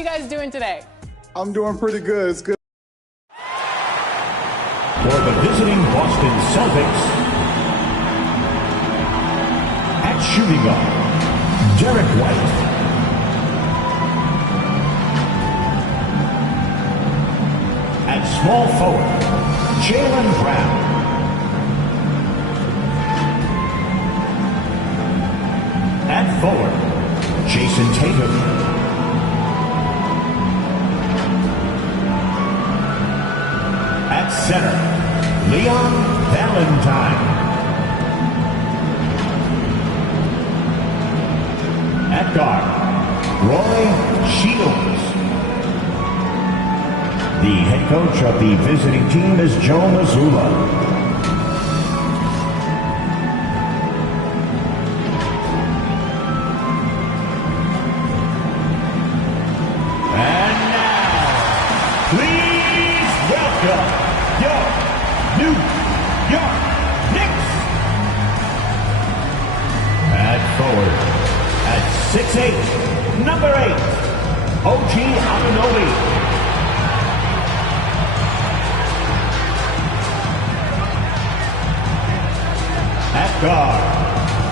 you guys doing today? I'm doing pretty good. It's good. For the visiting Boston Celtics, at shooting guard, Derek White. At small forward, Jaylen Brown. At forward, Jason Tatum. At center, Leon Valentine. At guard, Roy Shields. The head coach of the visiting team is Joe Mazzulla. And now, please welcome your New York Knicks. At forward, at 6'8", number 8, OG Anunoby. At guard,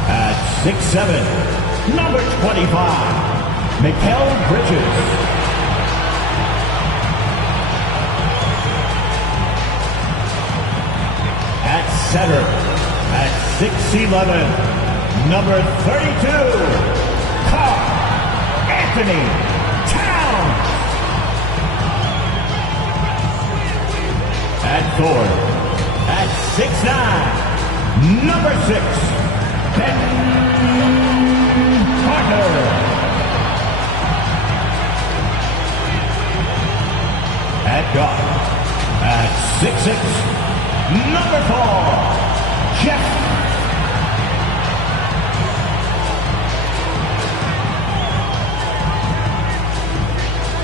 at 6'7", number 25, Mikal Bridges. At center, at 6'11", number 32, Karl Anthony Towns. At forward, at 6'9", number 6, Ben Carter. At guard, at 6'6", number 4, Jeff.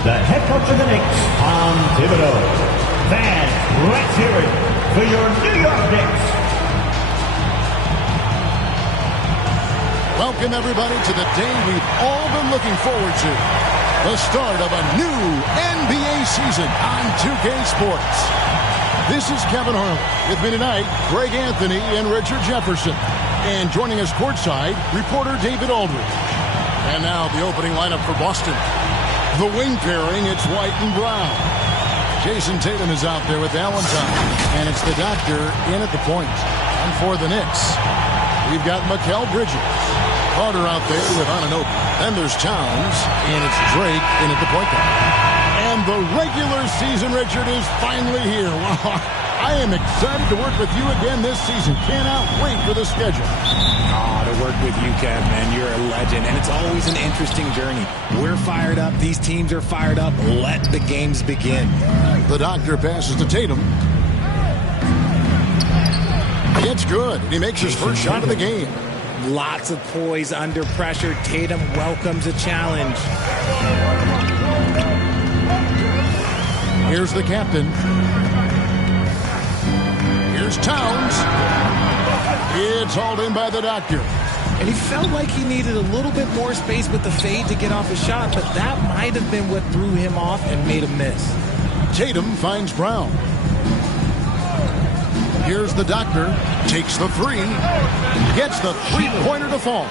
The head coach of the Knicks, Tom Thibodeau. Fans, let's hear it for your New York Knicks. Welcome, everybody, to the day we've all been looking forward to. The start of a new NBA season on 2K Sports. This is Kevin Harlan. With me tonight, Greg Anthony and Richard Jefferson. And joining us courtside, reporter David Aldridge. And now the opening lineup for Boston. The wing pairing, it's White and Brown. Jason Tatum is out there with Valentine. And it's the doctor in at the point. And for the Knicks, we've got Mikal Bridges. Carter out there with Anunoby. Then there's Towns, and it's Drake in at the point guard. And the regular season, Richard, is finally here. Wow, I am excited to work with you again this season. Cannot wait for the schedule. To work with you, Kev, man. You're a legend, and it's always an interesting journey. We're fired up. These teams are fired up. Let the games begin. The doctor passes to Tatum. It's good. He makes his first shot of the game. Lots of poise under pressure. Tatum welcomes a challenge. Here's the captain. Here's Towns. It's hauled in by the doctor. And he felt like he needed a little bit more space with the fade to get off his shot, but that might have been what threw him off and made him miss. Tatum finds Brown. Here's the doctor. Takes the three. Gets the three-pointer to fall.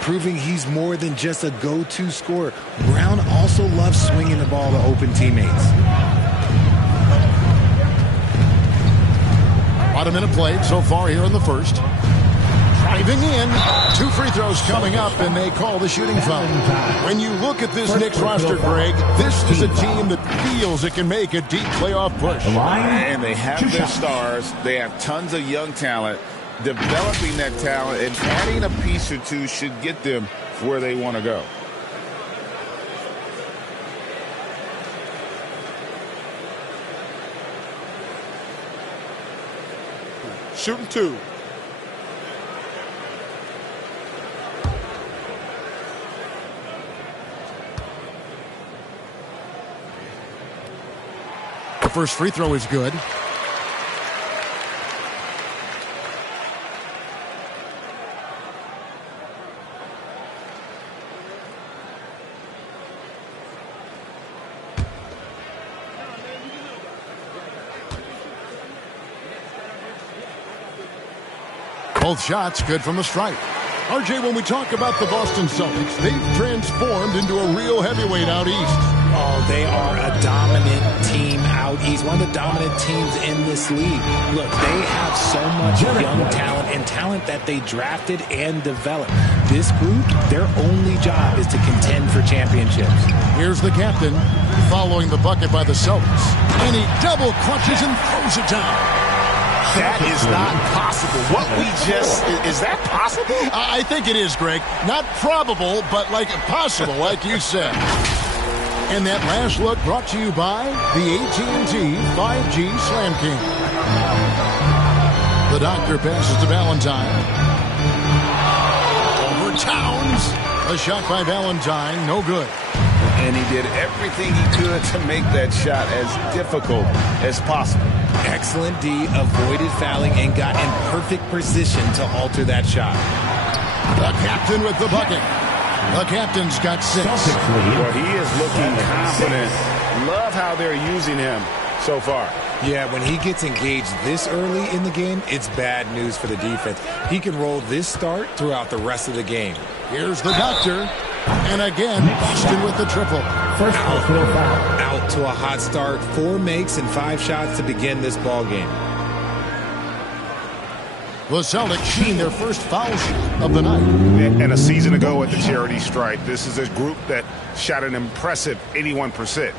Proving he's more than just a go-to scorer. Brown also loves swinging the ball to open teammates. About a minute played so far here in the first. Driving in. 2 free throws coming up, and they call the shooting foul. When you look at this Knicks roster, Greg, this is a team that feels it can make a deep playoff push. And they have their stars. They have tons of young talent. Developing that talent and adding a piece or two should get them where they want to go. Shooting 2. The first free throw is good. Both shots good from the stripe. RJ, when we talk about the Boston Celtics, they've transformed into a real heavyweight out east. Oh, they are a dominant team out east. One of the dominant teams in this league. Look, they have so much young talent and talent that they drafted and developed. This group, their only job is to contend for championships. Here's the captain following the bucket by the Celtics. And he double clutches and throws it down. That is not possible. What we just, is that possible? I think it is, Greg. Not probable, but like possible, like you said. And that last look brought to you by the AT&T 5G Slam King. The doctor passes to Valentine. Over Towns. A shot by Valentine, no good. And he did everything he could to make that shot as difficult as possible. Excellent D, avoided fouling, and got in perfect position to alter that shot. The captain with the bucket. The captain's got 6. Well, he is looking confident. Love how they're using him so far. Yeah, when he gets engaged this early in the game, it's bad news for the defense. He can roll this start throughout the rest of the game. Here's the doctor. And again, Boston with the triple. First foul. Out to a hot start. 4 makes and 5 shots to begin this ball game. The Celtics shooting their first foul shot of the night. And a season ago at the charity stripe, this is a group that shot an impressive 81%.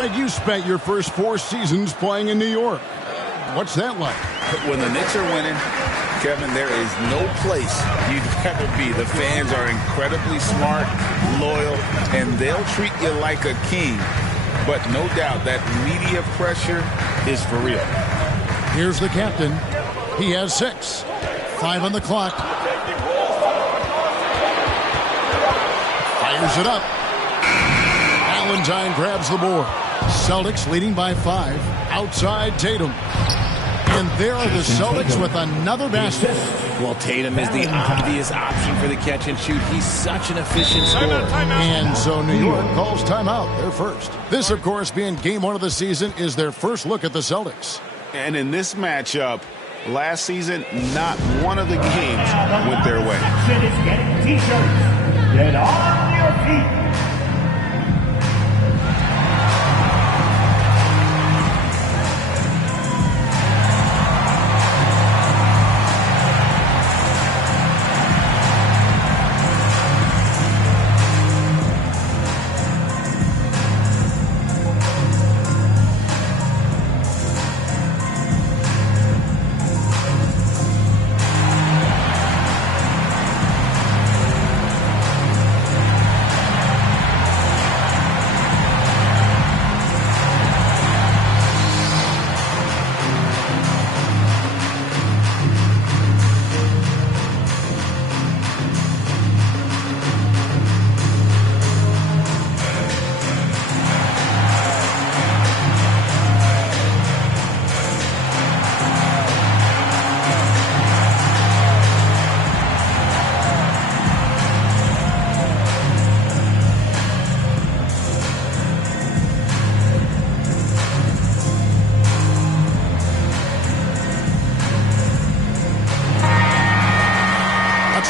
Greg, you spent your first 4 seasons playing in New York. What's that like? When the Knicks are winning, Kevin, there is no place you'd rather be. The fans are incredibly smart, loyal, and they'll treat you like a king. But no doubt that media pressure is for real. Here's the captain. He has 6. 5 on the clock. Fires it up. Valentine grabs the board. Celtics leading by 5. Outside Tatum. And there are the Celtics with another basket. Well, Tatum is the obvious option for the catch and shoot. He's such an efficient scorer. And so New York calls timeout. They're first. This, of course, being game 1 of the season, is their first look at the Celtics. And in this matchup, last season, not one of the games went their way. Action is getting t-shirts. Get on your feet.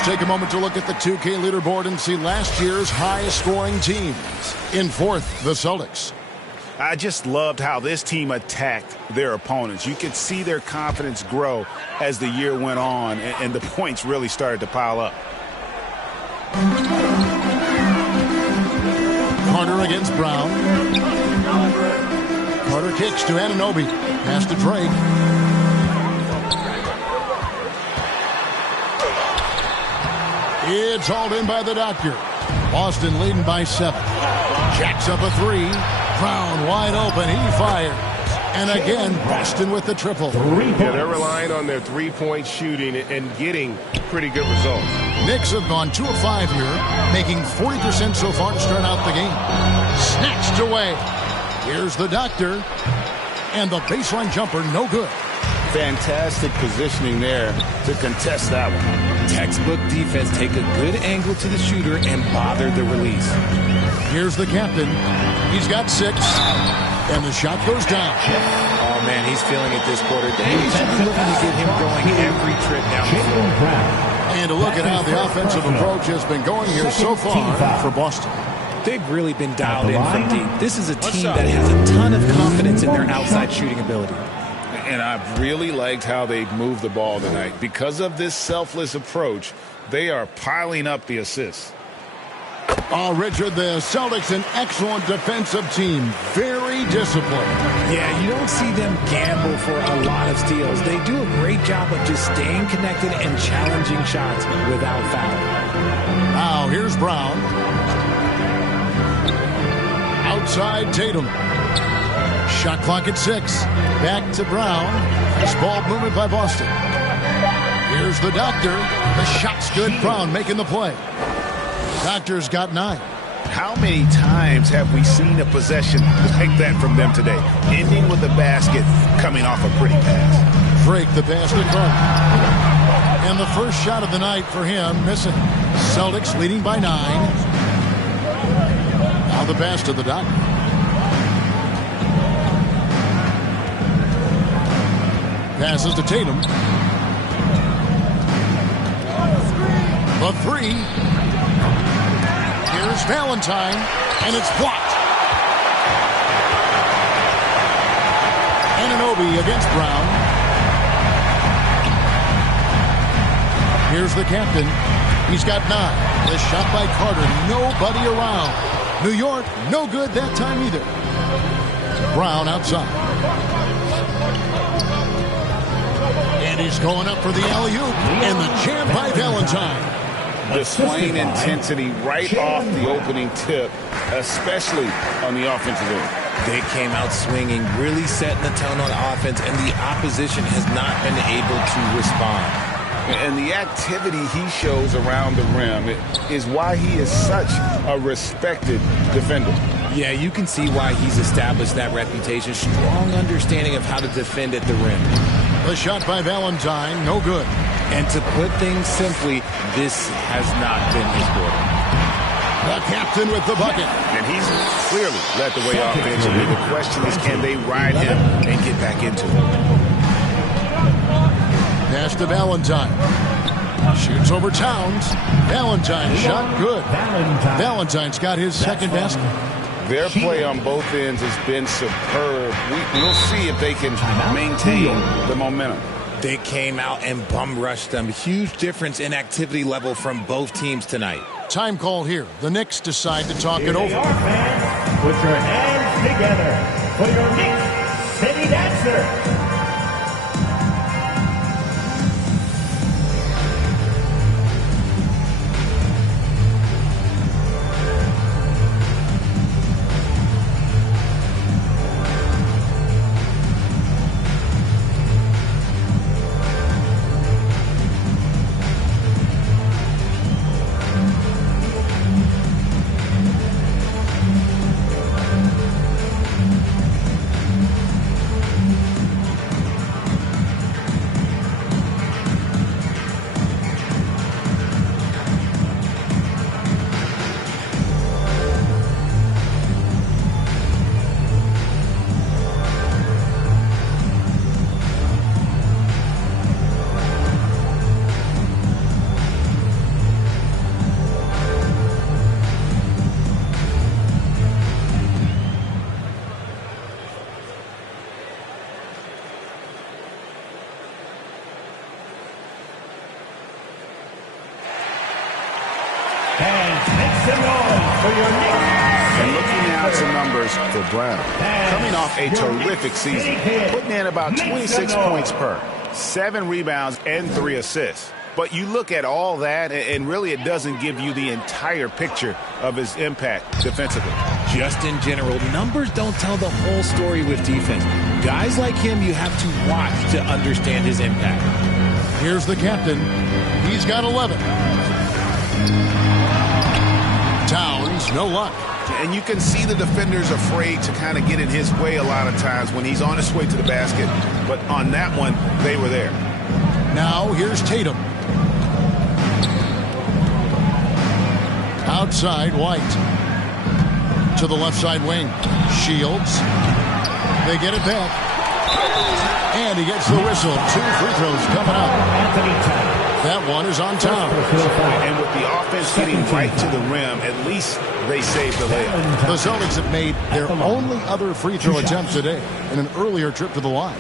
Take a moment to look at the 2K leaderboard and see last year's highest-scoring teams. In 4th, the Celtics. I just loved how this team attacked their opponents. You could see their confidence grow as the year went on, and the points really started to pile up. Carter against Brown. Carter kicks to Anunoby. Pass to Drake. It's hauled in by the doctor. Boston leading by 7. Jacks up a 3. Brown wide open. He fires. And again, Boston with the triple. Yeah, they're relying on their three-point shooting and getting pretty good results. Knicks have gone 2 of 5 here, making 40% so far to start out the game. Snatched away. Here's the doctor. And the baseline jumper, no good. Fantastic positioning there to contest that one. Textbook defense. Take a good angle to the shooter and bother the release. Here's the captain. He's got 6. And the shot goes down. Oh, man, he's feeling it this quarter. They should be looking to get him going every trip down the floor. And to look at how the offensive approach has been going here so far for Boston. They've really been dialed in from deep. This is a team that has a ton of confidence in their outside shooting ability. And I've really liked how they've moved the ball tonight. Because of this selfless approach, they are piling up the assists. Oh, Richard, the Celtics, an excellent defensive team. Very disciplined. Yeah, you don't see them gamble for a lot of steals. They do a great job of just staying connected and challenging shots without fouling. Now, here's Brown. Outside Tatum. Shot clock at 6. Back to Brown. Nice ball movement by Boston. Here's the doctor. The shot's good. Brown making the play. Doctor's got 9. How many times have we seen a possession like that from them today? Ending with a basket, coming off a pretty pass. Drake the pass to Clark. And the first shot of the night for him, missing. Celtics leading by 9. Now the pass to the doctor. Passes to Tatum. The 3. Here's Valentine, and it's blocked. Anunoby against Brown. Here's the captain. He's got 9. The shot by Carter. Nobody around. New York, no good that time either. Brown outside. And he's going up for the alley-oop. And the jam by Valentine. Displaying intensity right off the opening tip, especially on the offensive end. They came out swinging, really setting the tone on offense, and the opposition has not been able to respond. And the activity he shows around the rim is why he is such a respected defender. Yeah, you can see why he's established that reputation. Strong understanding of how to defend at the rim. The shot by Valentine, no good. And to put things simply, this has not been his quarter. The captain with the bucket. And he's clearly led the way offensively. The question is, can they ride him and get back into it? Pass to Valentine. Shoots over Towns. Valentine shot good. Valentine's got his second basket. Their play on both ends has been superb. We'll see if they can maintain the momentum. They came out and bum rushed them. Huge difference in activity level from both teams tonight. Time call here. The Knicks decide to talk it over. Fans, put your hands together for your Knicks City Dancer. And looking now at some numbers for Brown. Coming off a terrific season, putting in about 26 points per, 7 rebounds, and 3 assists. But you look at all that, and really it doesn't give you the entire picture of his impact defensively. Just in general, numbers don't tell the whole story with defense. Guys like him, you have to watch to understand his impact. Here's the captain. He's got 11. Towns, no luck. And you can see the defenders afraid to kind of get in his way a lot of times when he's on his way to the basket. But on that one, they were there. Now here's Tatum. Outside, White. To the left side wing. Shields. They get it back. And he gets the whistle. 2 free throws coming up. That one is on Towns. And with the offense getting right to the rim, at least they saved the layup. The Celtics have made their only other free throw attempt today in an earlier trip to the line.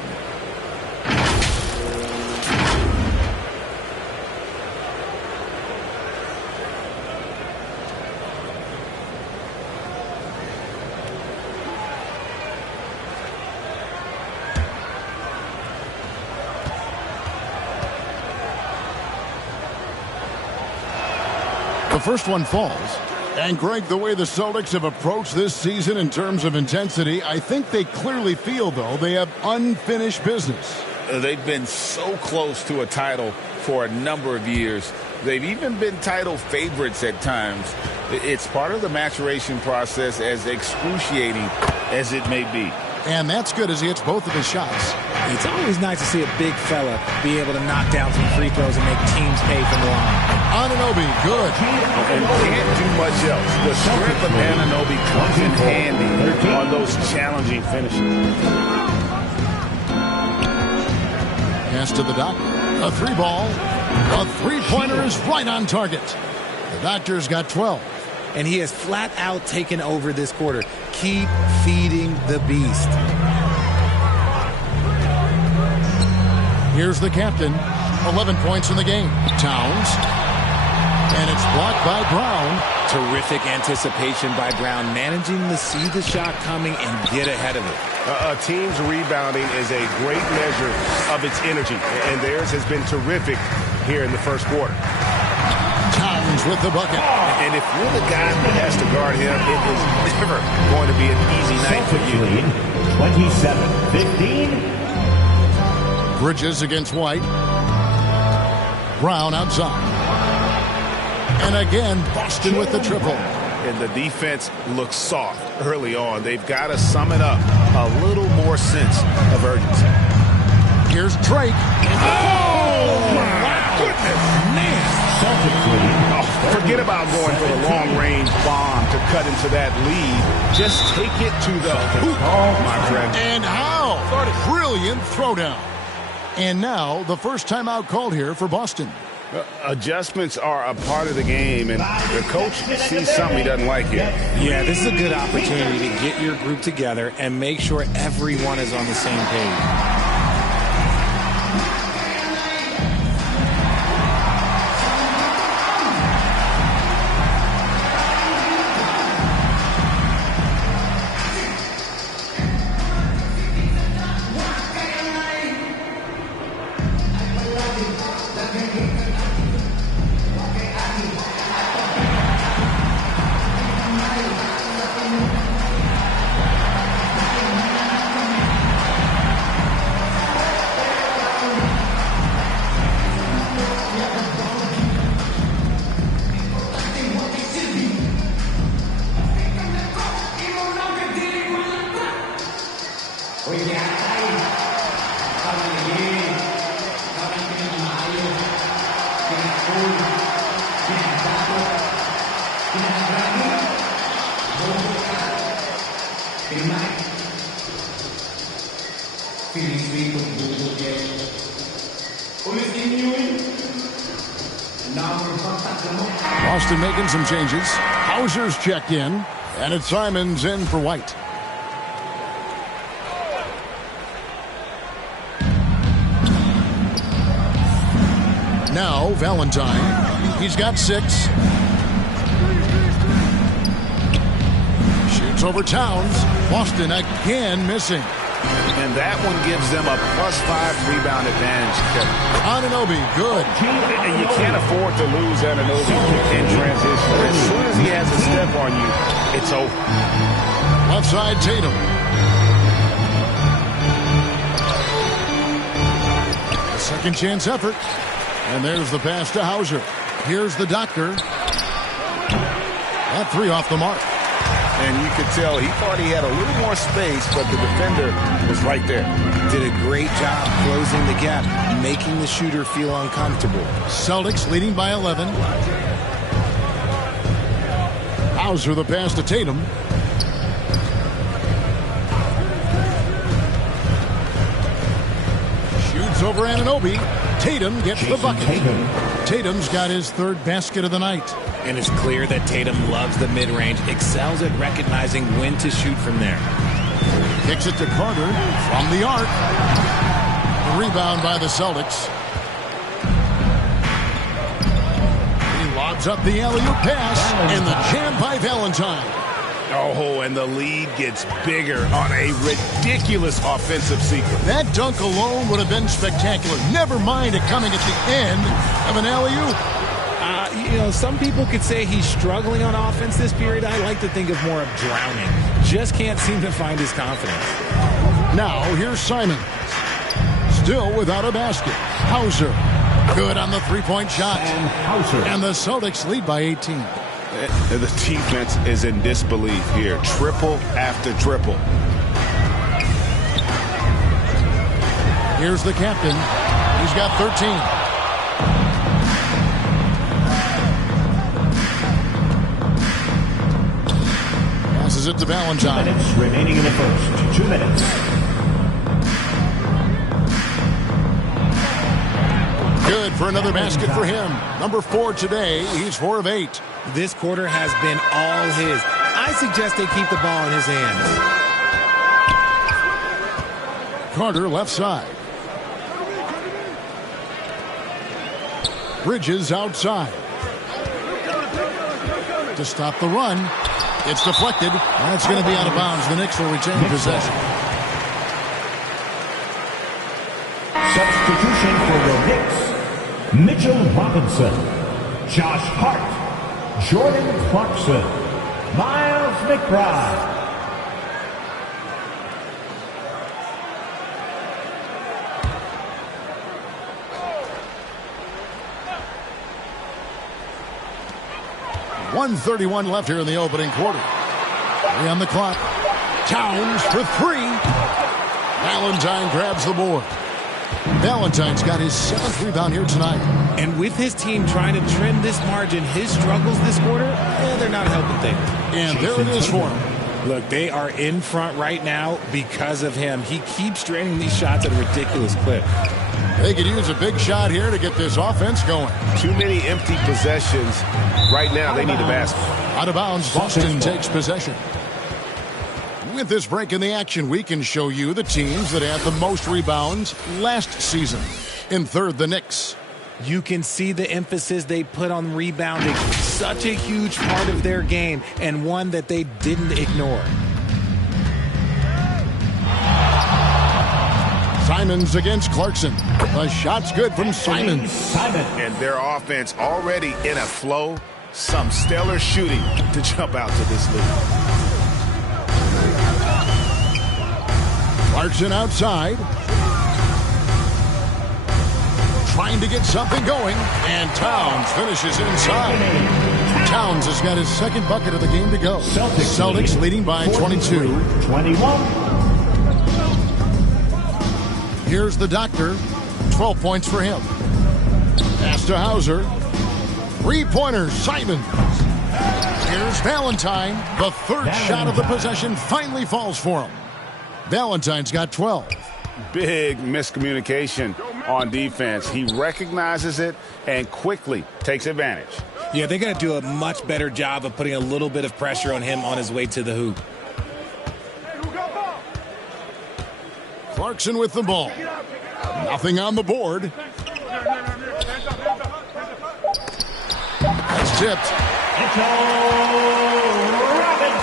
The first one falls. And Greg, the way the Celtics have approached this season in terms of intensity, I think they clearly feel, though, they have unfinished business. They've been so close to a title for a number of years. They've even been title favorites at times. It's part of the maturation process, as excruciating as it may be. And that's good as he hits both of his shots. It's always nice to see a big fella be able to knock down some free throws and make teams pay from the line. Anunoby, good. And can't do much else. The strength of Anunoby comes in handy on those challenging finishes. Pass to the Doc. A 3-ball. A 3-pointer is right on target. The Doctor's got 12. And he has flat out taken over this quarter. Keep feeding the beast. Here's the captain. 11 points in the game. Towns. And it's blocked by Brown. Terrific anticipation by Brown, managing to see the shot coming and get ahead of it. A team's rebounding is a great measure of its energy, and theirs has been terrific here in the first quarter. Towns with the bucket. And if you're the guy who has to guard him, it is never going to be an easy night for you. 27-15. Bridges against White. Brown outside. And again, Boston with the triple. And the defense looks soft early on. They've got to sum it up. A little more sense of urgency. Here's Drake. Oh, my goodness. Man. Oh, forget about going for the long-range bomb to cut into that lead. Just take it to the hoop, my friend. And how? Brilliant throwdown. And now, the first timeout called here for Boston. Adjustments are a part of the game, and the coach sees something he doesn't like here. Yeah, this is a good opportunity to get your group together and make sure everyone is on the same page. Boston making some changes. Hauser's checked in, and it's Simons in for White. Now Valentine. He's got 6. Shoots over Towns. Boston again missing. And that one gives them a +5 rebound advantage. Anunoby, good. And you can't afford to lose Anunoby in transition. As soon as he has a step on you, it's over. Left side, Tatum. Second chance effort. And there's the pass to Hauser. Here's the doctor. That three off the mark. And you could tell he thought he had a little more space, but the defender was right there. Did a great job closing the gap, making the shooter feel uncomfortable. Celtics leading by 11. Hauser the pass to Tatum. Shoots over Anunoby. Tatum gets the bucket. Tatum's got his third basket of the night. And it's clear that Tatum loves the mid-range, excels at recognizing when to shoot from there. Kicks it to Carter from the arc. The rebound by the Celtics. He lobs up the alley-oop pass, and the jam by Valentine. Oh, and the lead gets bigger on a ridiculous offensive sequence. That dunk alone would have been spectacular. Never mind it coming at the end of an alley-oop. Some people could say he's struggling on offense this period. I like to think of more of drowning. Just can't seem to find his confidence. Now, here's Simon. Still without a basket. Hauser. Good on the three-point shot. And the Celtics lead by 18. The defense is in disbelief here. Triple after triple. Here's the captain. He's got 13. Passes it to Valentine. 2 minutes remaining in the first. 2 minutes. Good for another basket for him. Number 4 today. He's 4 of 8. This quarter has been all his. I suggest they keep the ball in his hands. Carter left side. Bridges outside. To stop the run. It's deflected. That's going to be out of bounds. The Knicks will retain possession. Substitution for the Knicks. Mitchell Robinson. Josh Hart. Jordan Clarkson. Miles McBride. .131 left here in the opening quarter. 3 on the clock. Towns for 3. Valentine grabs the board. Valentine's got his 7th rebound here tonight. And with his team trying to trim this margin, his struggles this quarter, they're not helping things. And there it is for him. Look, they are in front right now because of him. He keeps draining these shots at a ridiculous clip. They could use a big shot here to get this offense going. Too many empty possessions. Right now, they need a basket. Out of bounds, Boston takes possession. With this break in the action, we can show you the teams that had the most rebounds last season. In third, the Knicks. You can see the emphasis they put on rebounding. Such a huge part of their game, and one that they didn't ignore. Simons against Clarkson. The shot's good from Simons. And their offense already in a flow. Some stellar shooting to jump out to this lead. Clarkson outside. Trying to get something going. And Towns finishes inside. Towns has got his 2nd bucket of the game to go. Celtics leading by 22. 21. Here's the doctor. 12 points for him. Pass to Hauser. 3-pointer, Simons. Here's Valentine. The 3rd shot of the possession finally falls for him. Valentine's got 12. Big miscommunication on defense. He recognizes it and quickly takes advantage. Yeah, they got to do a much better job of putting a little bit of pressure on him on his way to the hoop. Clarkson with the ball. Nothing on the board. That's tipped.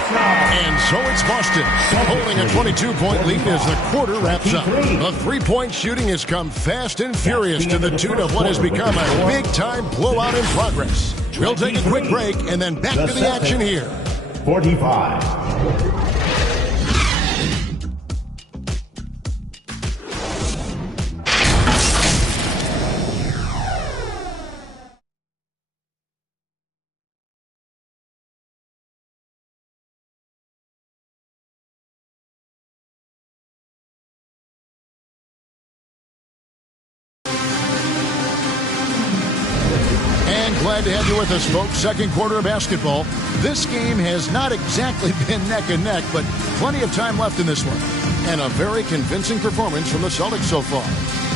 And so it's Boston holding a 22-point lead as the quarter wraps up. The 3-point shooting has come fast and furious to the tune of what has become a big-time blowout in progress. We'll take a quick break and then back to the action here. 45. And glad to have you with us, folks. Second quarter of basketball. This game has not exactly been neck and neck, but plenty of time left in this one. And a very convincing performance from the Celtics so far.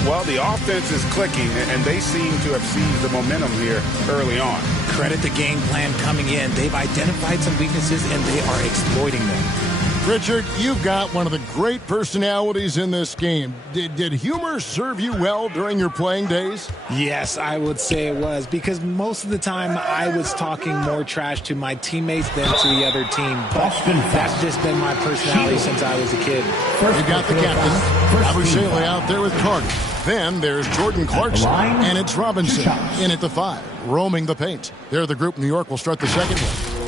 Well, the offense is clicking, and they seem to have seized the momentum here early on. Credit the game plan coming in. They've identified some weaknesses, and they are exploiting them. Richard, you've got one of the great personalities in this game. Did humor serve you well during your playing days? Yes, I would say it was, because most of the time I was talking more trash to my teammates than to the other team. But that's just been my personality since I was a kid. You got the captain, Yabusele, out there with Carter. Then there's Jordan Clarkson, and it's Robinson in at the 5, roaming the paint. They're the group. New York will start the second one.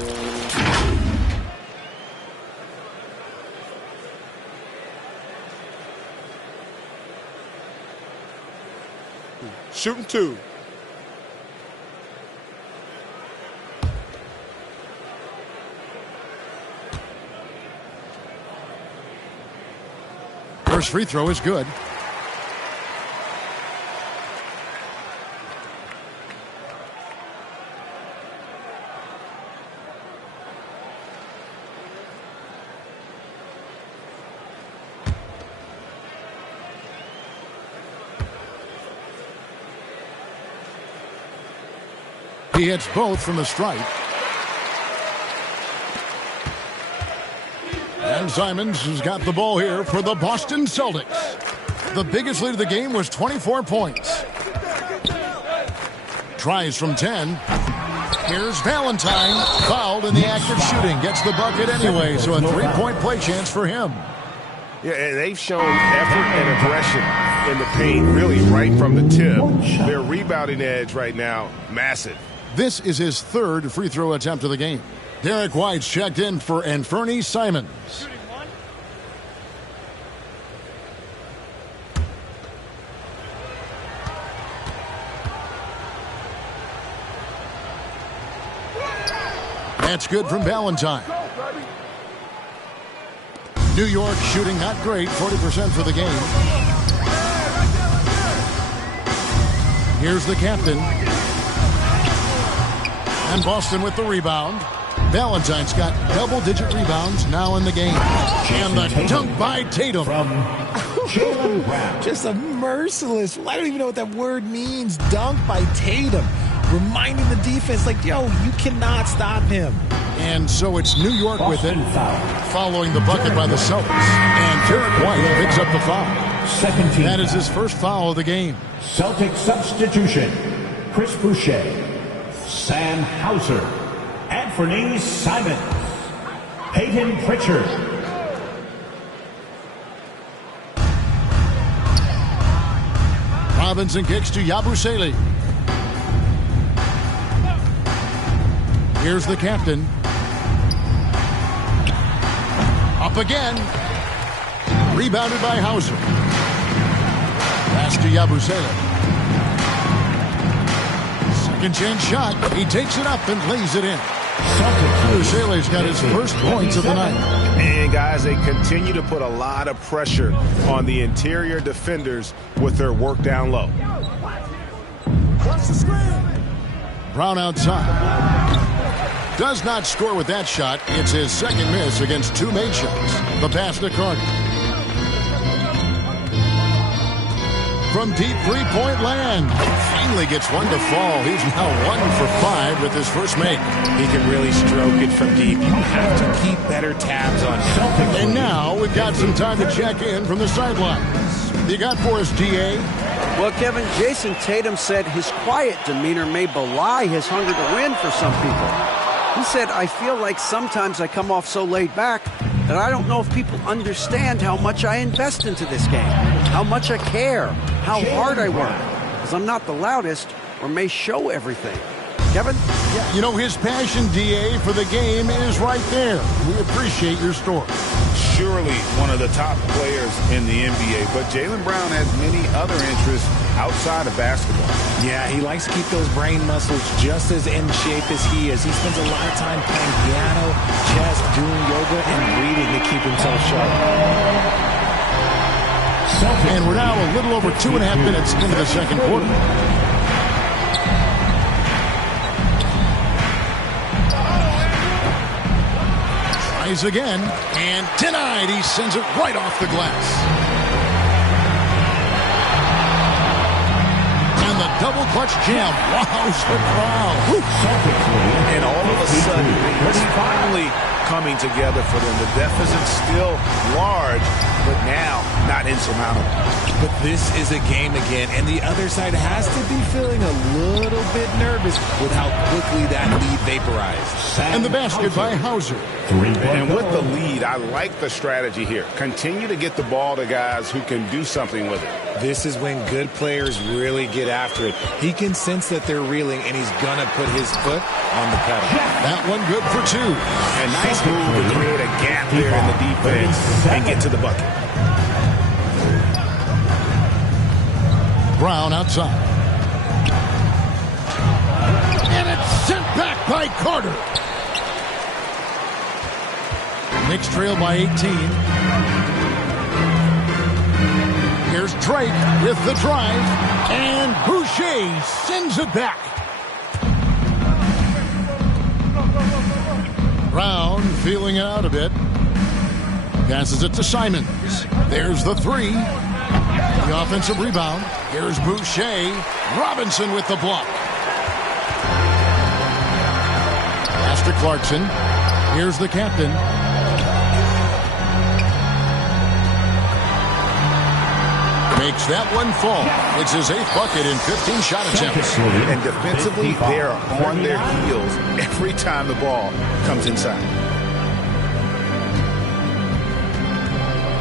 Shooting 2. First free throw is good. He hits both from the stripe. And Simons has got the ball here for the Boston Celtics. The biggest lead of the game was 24 points. Tries from 10. Here's Valentine, fouled in the act of shooting. Gets the bucket anyway, so a 3-point play chance for him. Yeah, they've shown effort and aggression in the paint, really right from the tip. Their rebounding edge right now, massive. This is his third free throw attempt of the game. Derek White's checked in for Anfernee Simons. That's good from Valentine. New York shooting not great, 40% for the game. Here's the captain. And Boston with the rebound. Valentine's got double-digit rebounds now in the game. And the dunk by Tatum. Just a merciless, I don't even know what that word means, dunk by Tatum. Reminding the defense, like, yo, you cannot stop him. And so it's New York with it, following the bucket by the Celtics. And Derek White picks up the foul. Second team. That is his first foul of the game. Celtic substitution. Chris Boucher. Sam Hauser. Anfernee Simons. Peyton Pritchard. Robinson kicks to Yabusele. Here's the captain. Up again. Rebounded by Hauser. Pass to Yabusele. Second chance shot. He takes it up and lays it in. Yabusele's got his first points of the night. And guys, they continue to put a lot of pressure on the interior defenders with their work down low. Brown outside. Does not score with that shot. It's his second miss against two made shots. The pass to Carter. From deep three-point land. Finally gets one to fall. He's now 1 for 5 with his first make. He can really stroke it from deep. You have to keep better tabs on him. And now we've got some time to check in from the sidelines. You got for us, D.A.? Well, Kevin, Jason Tatum said his quiet demeanor may belie his hunger to win for some people. He said, I feel like sometimes I come off so laid back that I don't know if people understand how much I invest into this game, how much I care, how hard I work, because I'm not the loudest or may show everything. Kevin? Yeah, you know, his passion, D.A., for the game is right there. We appreciate your story. Surely one of the top players in the NBA, but Jaylen Brown has many other interests outside of basketball. Yeah, he likes to keep those brain muscles just as in shape as he is. He spends a lot of time playing piano, chess, doing yoga, and reading to keep himself sharp. And we're now a little over 2.5 minutes into the second quarter. Tries again, and denied. He sends it right off the glass. And the double clutch jam wows the crowd. And all of a sudden, it's finally coming together for them. The deficit's still large, but now not insurmountable. But this is a game again, and the other side has to be feeling a little bit nervous with how quickly that lead vaporized. And the basket by Hauser. And with the lead, I like the strategy here. Continue to get the ball to guys who can do something with it. This is when good players really get after it. He can sense that they're reeling, and he's going to put his foot on the pedal. That one good for two. A nice move to create a gap there in the defense and get to the bucket. Brown outside. And it's sent back by Carter. Knicks trail by 18. Here's Drake with the drive. And Boucher sends it back. Brown feeling it out a bit. Passes it to Simons. There's the three. The offensive rebound. Here's Boucher. Robinson with the block. Pass to Clarkson. Here's the captain. Makes that one fall. It's his 8th bucket in 15 shot attempts. And defensively, they're on their heels every time the ball comes inside.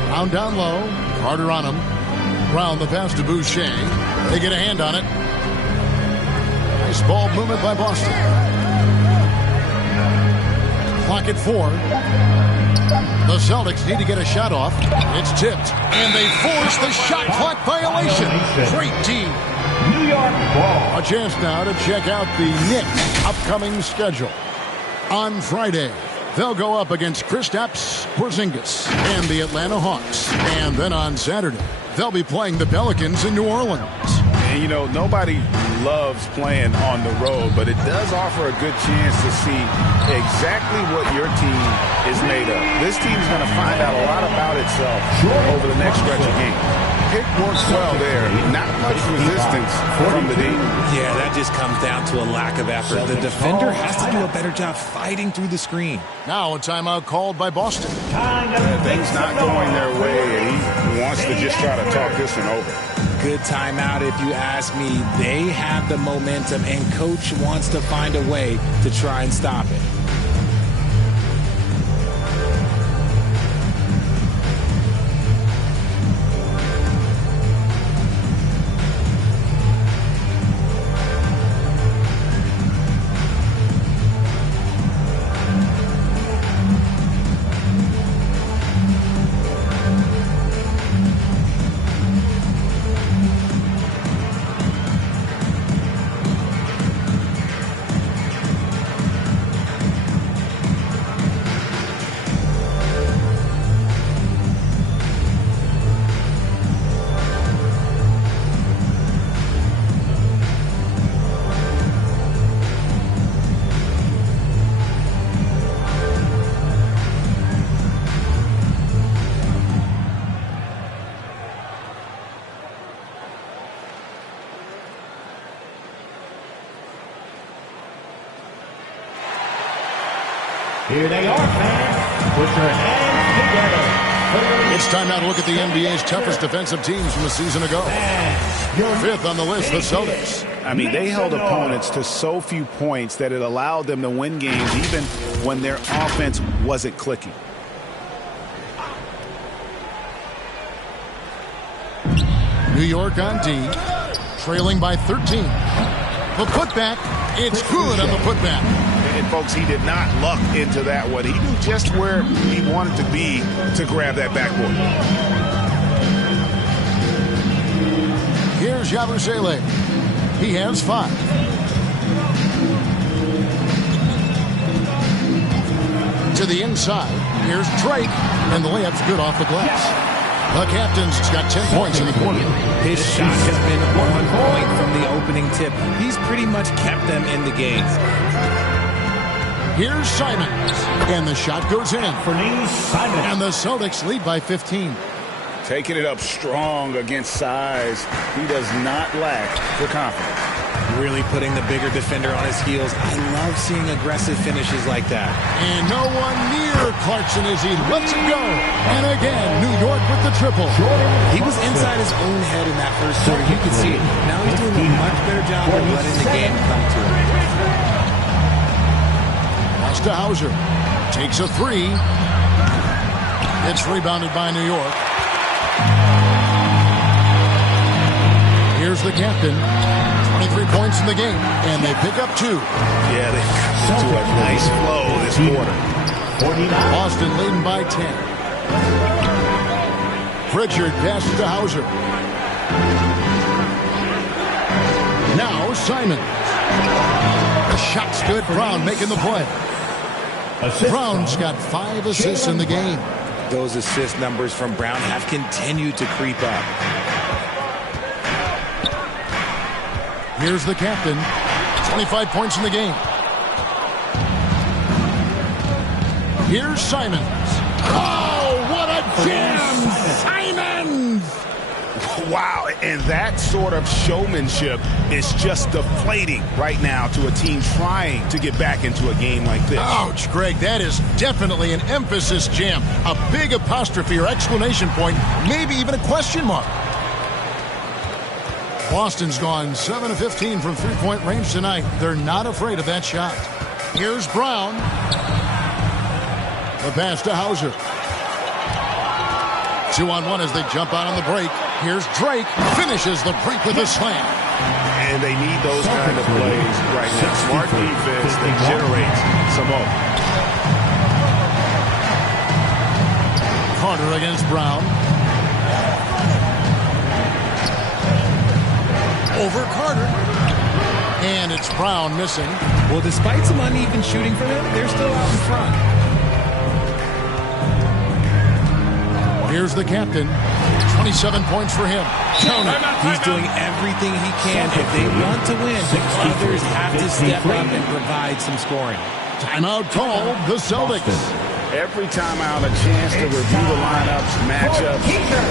Brown down low. Carter on him. Brown the pass to Boucher. They get a hand on it. Nice ball movement by Boston. Clock at 4. The Celtics need to get a shot off. It's tipped. And they force the shot clock violation. Great team. New York ball. A chance now to check out the Knicks' upcoming schedule. On Friday, they'll go up against Kristaps Porzingis and the Atlanta Hawks. And then on Saturday, they'll be playing the Pelicans in New Orleans. And, you know, nobody loves playing on the road, but it does offer a good chance to see exactly what your team is made of. This team's going to find out a lot about itself over the next stretch of games. Pick works well there. Not much resistance from the D. Yeah, that just comes down to a lack of effort. The defender has to do a better job fighting through the screen. Now a timeout called by Boston. Things not going their way, and he wants to just try to talk this one over. Good timeout if you ask me. They have the momentum, and Coach wants to find a way to try and stop it. Here they are, fans. Put your hands together. It's time now to look at the NBA's toughest defensive teams from a season ago. 5th on the list, the Celtics. I mean, they held opponents to so few points that it allowed them to win games even when their offense wasn't clicking. New York on D, trailing by 13. The putback, it's good on the putback. And, folks, he did not luck into that one. He knew just where he wanted to be to grab that backboard. Here's Yabusele. He has 5. To the inside. Here's Drake. And the layup's good off the glass. The captain's got 10 points in the quarter. His shot has been on point from the opening tip. He's pretty much kept them in the game. Here's Simons. And the shot goes in. Anthony Simons. And the Celtics lead by 15. Taking it up strong against size. He does not lack the confidence. Really putting the bigger defender on his heels. I love seeing aggressive finishes like that. And no one near Clarkson as he lets him go. And again, New York with the triple. He was inside his own head in that first quarter. You could see it. Now he's doing a much better job of letting the game come to him. Costa Hauser takes a three. It's rebounded by New York. Here's the captain. 23 points in the game, and they pick up 2. Yeah, they got to a nice flow this quarter. Boston leading by 10. Pritchard passes to Hauser. Now Simons. The shot's good. Brown making the play. Brown's got 5 assists in the game. Those assist numbers from Brown have continued to creep up. Here's the captain. 25 points in the game. Here's Simons. Oh, what a jam! Simons! Wow, and that sort of showmanship is just deflating right now to a team trying to get back into a game like this. Ouch, Greg, that is definitely an emphasis jam. A big apostrophe or exclamation point, maybe even a question mark. Boston's gone 7 of 15 from three-point range tonight. They're not afraid of that shot. Here's Brown. The pass to Hauser. 2-on-1 as they jump out on the break. Here's Drake. Finishes the break with a slam. And they need those kind of plays right now. Smart defense that generates some hope. Carter against Brown. Over Carter. And it's Brown missing. Well, despite some uneven shooting from him, they're still out in front. Here's the captain. 27 points for him. He's doing everything he can. If they want to win, the others have to step up and provide some scoring. Timeout called the Celtics. Every timeout, a chance to review the lineups, matchups,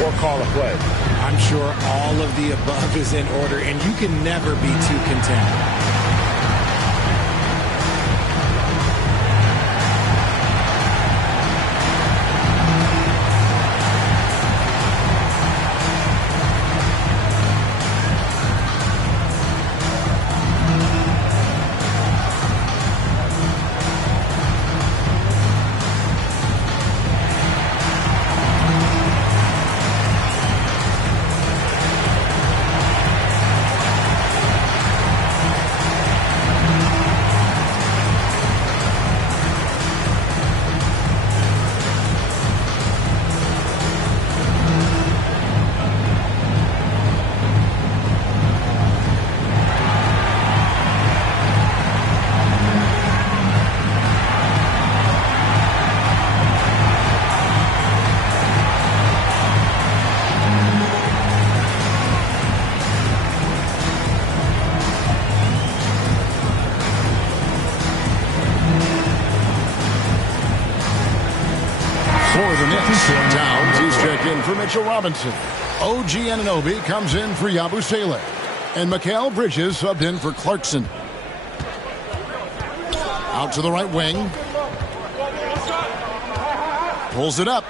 or call a play. I'm sure all of the above is in order, and you can never be too content. For Mitchell Robinson. OG Anunoby comes in for Yabusele. And Mikal Bridges subbed in for Clarkson. Out to the right wing. Pulls it up.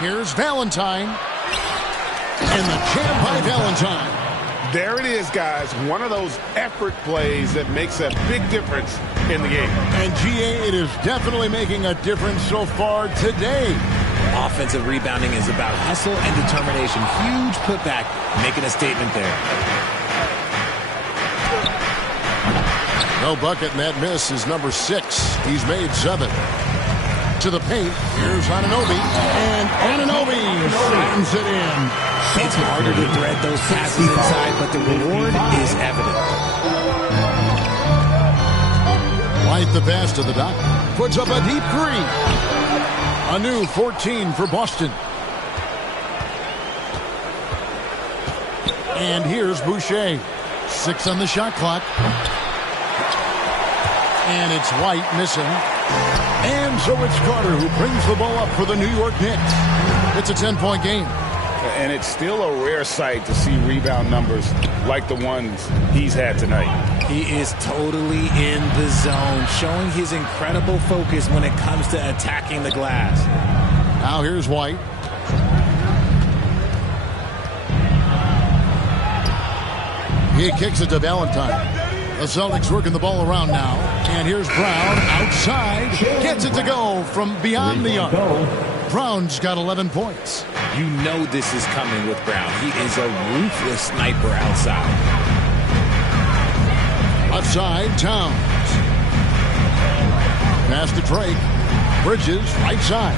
Here's Valentine. And the jam by Valentine. There it is, guys. One of those effort plays that makes a big difference in the game. And GA, it is definitely making a difference so far today. Offensive rebounding is about hustle and determination. Huge putback, making a statement there. No bucket, and that miss is number 6. He's made 7. To the paint, here's Anunoby. And Anunoby slams it in. It's harder to thread those passes inside, but the reward is evident. White the pass to the dot. Puts up a deep 3. A new 14 for Boston. And here's Boucher. 6 on the shot clock. And it's White missing. And so it's Carter who brings the ball up for the New York Knicks. It's a 10-point game. And it's still a rare sight to see rebound numbers like the ones he's had tonight. He is totally in the zone, showing his incredible focus when it comes to attacking the glass. Now here's White. He kicks it to Valentine. The Celtics working the ball around now. And here's Brown outside. Gets it to go from beyond the arc. Brown's got 11 points. You know this is coming with Brown. He is a ruthless sniper outside. Left side, Towns. Pass to Drake. Bridges, right side.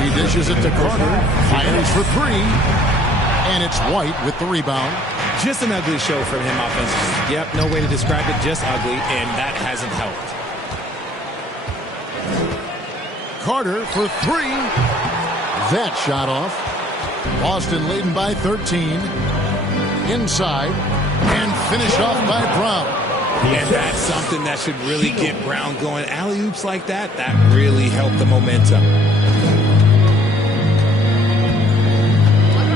He dishes it to Carter. Fires for three. And it's White with the rebound. Just an ugly show from him offensively. Yep, no way to describe it, just ugly, and that hasn't helped. Carter for three. That shot off. Boston leading by 13. Inside. And finished off by Brown. And that's something that should really get Brown going. Alley-oops like that, that really helped the momentum.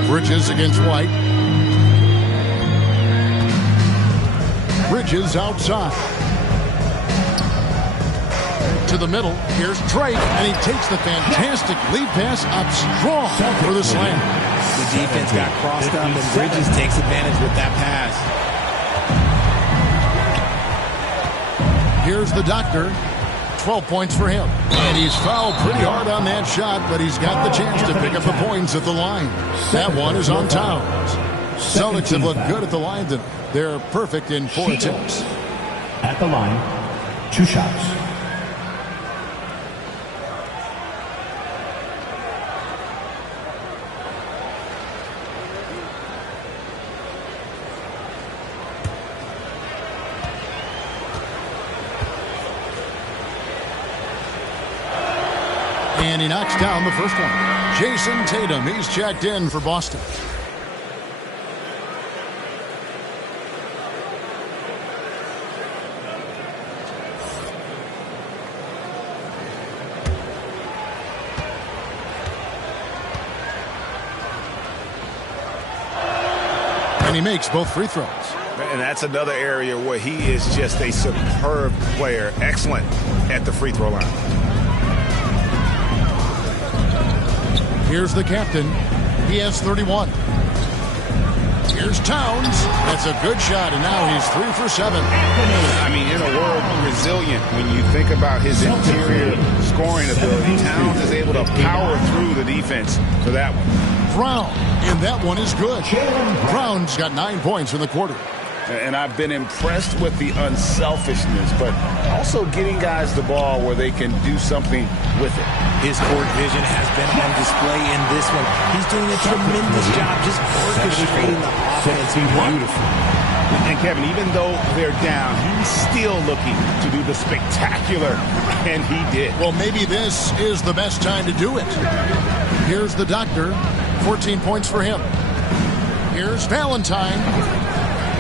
Bridges against White. Bridges outside. To the middle. Here's Drake, and he takes the fantastic lead pass up strong for the slam. The defense got crossed up, and Bridges takes advantage with that pass. Here's the doctor. 12 points for him. And he's fouled pretty hard on that shot, but he's got the chance to pick up the points at the line. That one is on Towns. Celtics have looked good at the line. They're perfect in 4 attempts. At the line, 2 shots. And he knocks down the first one. Jason Tatum, he's checked in for Boston. And he makes both free throws. And that's another area where he is just a superb player. Excellent at the free throw line. Here's the captain. He has 31. Here's Towns. That's a good shot, and now he's 3 for 7. I mean, in a world resilient, when you think about his interior scoring ability, Towns is able to power through the defense for that one. Brown, and that one is good. Brown's got 9 points in the quarter. And I've been impressed with the unselfishness, but also getting guys the ball where they can do something with it. His court vision has been on display in this one. He's doing a tremendous job just orchestrating the offense beautifully. And Kevin, even though they're down, he's still looking to do the spectacular, and he did. Well, maybe this is the best time to do it. Here's the doctor. 14 points for him. Here's Valentine.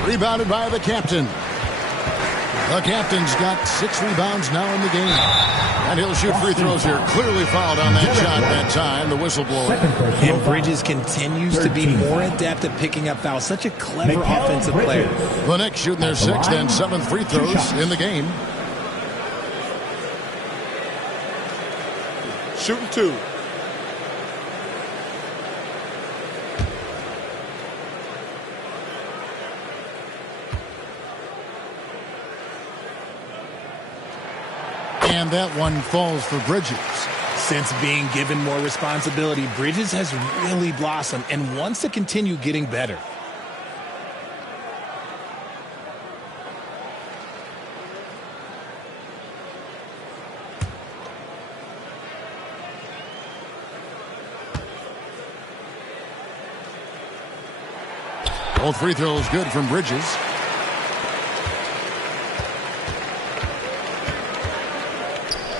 Rebounded by the captain. The captain's got 6 rebounds now in the game. And he'll shoot free throws here. Clearly fouled on that shot that time, the whistleblower. And Bridges continues to be more adept at picking up fouls. Such a clever offensive player. The Knicks shooting their 6th and 7th free throws in the game. Shooting 2. And that one falls for Bridges. Since being given more responsibility, Bridges has really blossomed and wants to continue getting better. Both free throws good from Bridges.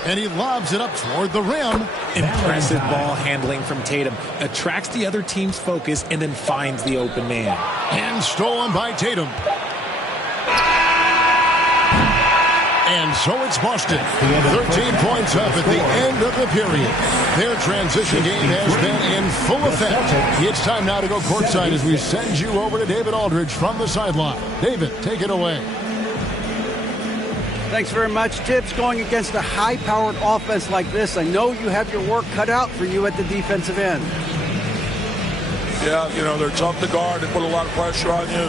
And he lobs it up toward the rim. Impressive ball handling from Tatum. Attracts the other team's focus and then finds the open man. And stolen by Tatum. And so it's Boston. 13 points up at the end of the period. Their transition game has been in full effect. It's time now to go courtside as we send you over to David Aldridge from the sideline. David, take it away. Thanks very much, Tibbs. Going against a high-powered offense like this, I know you have your work cut out for you at the defensive end. Yeah, they're tough to guard. They put a lot of pressure on you.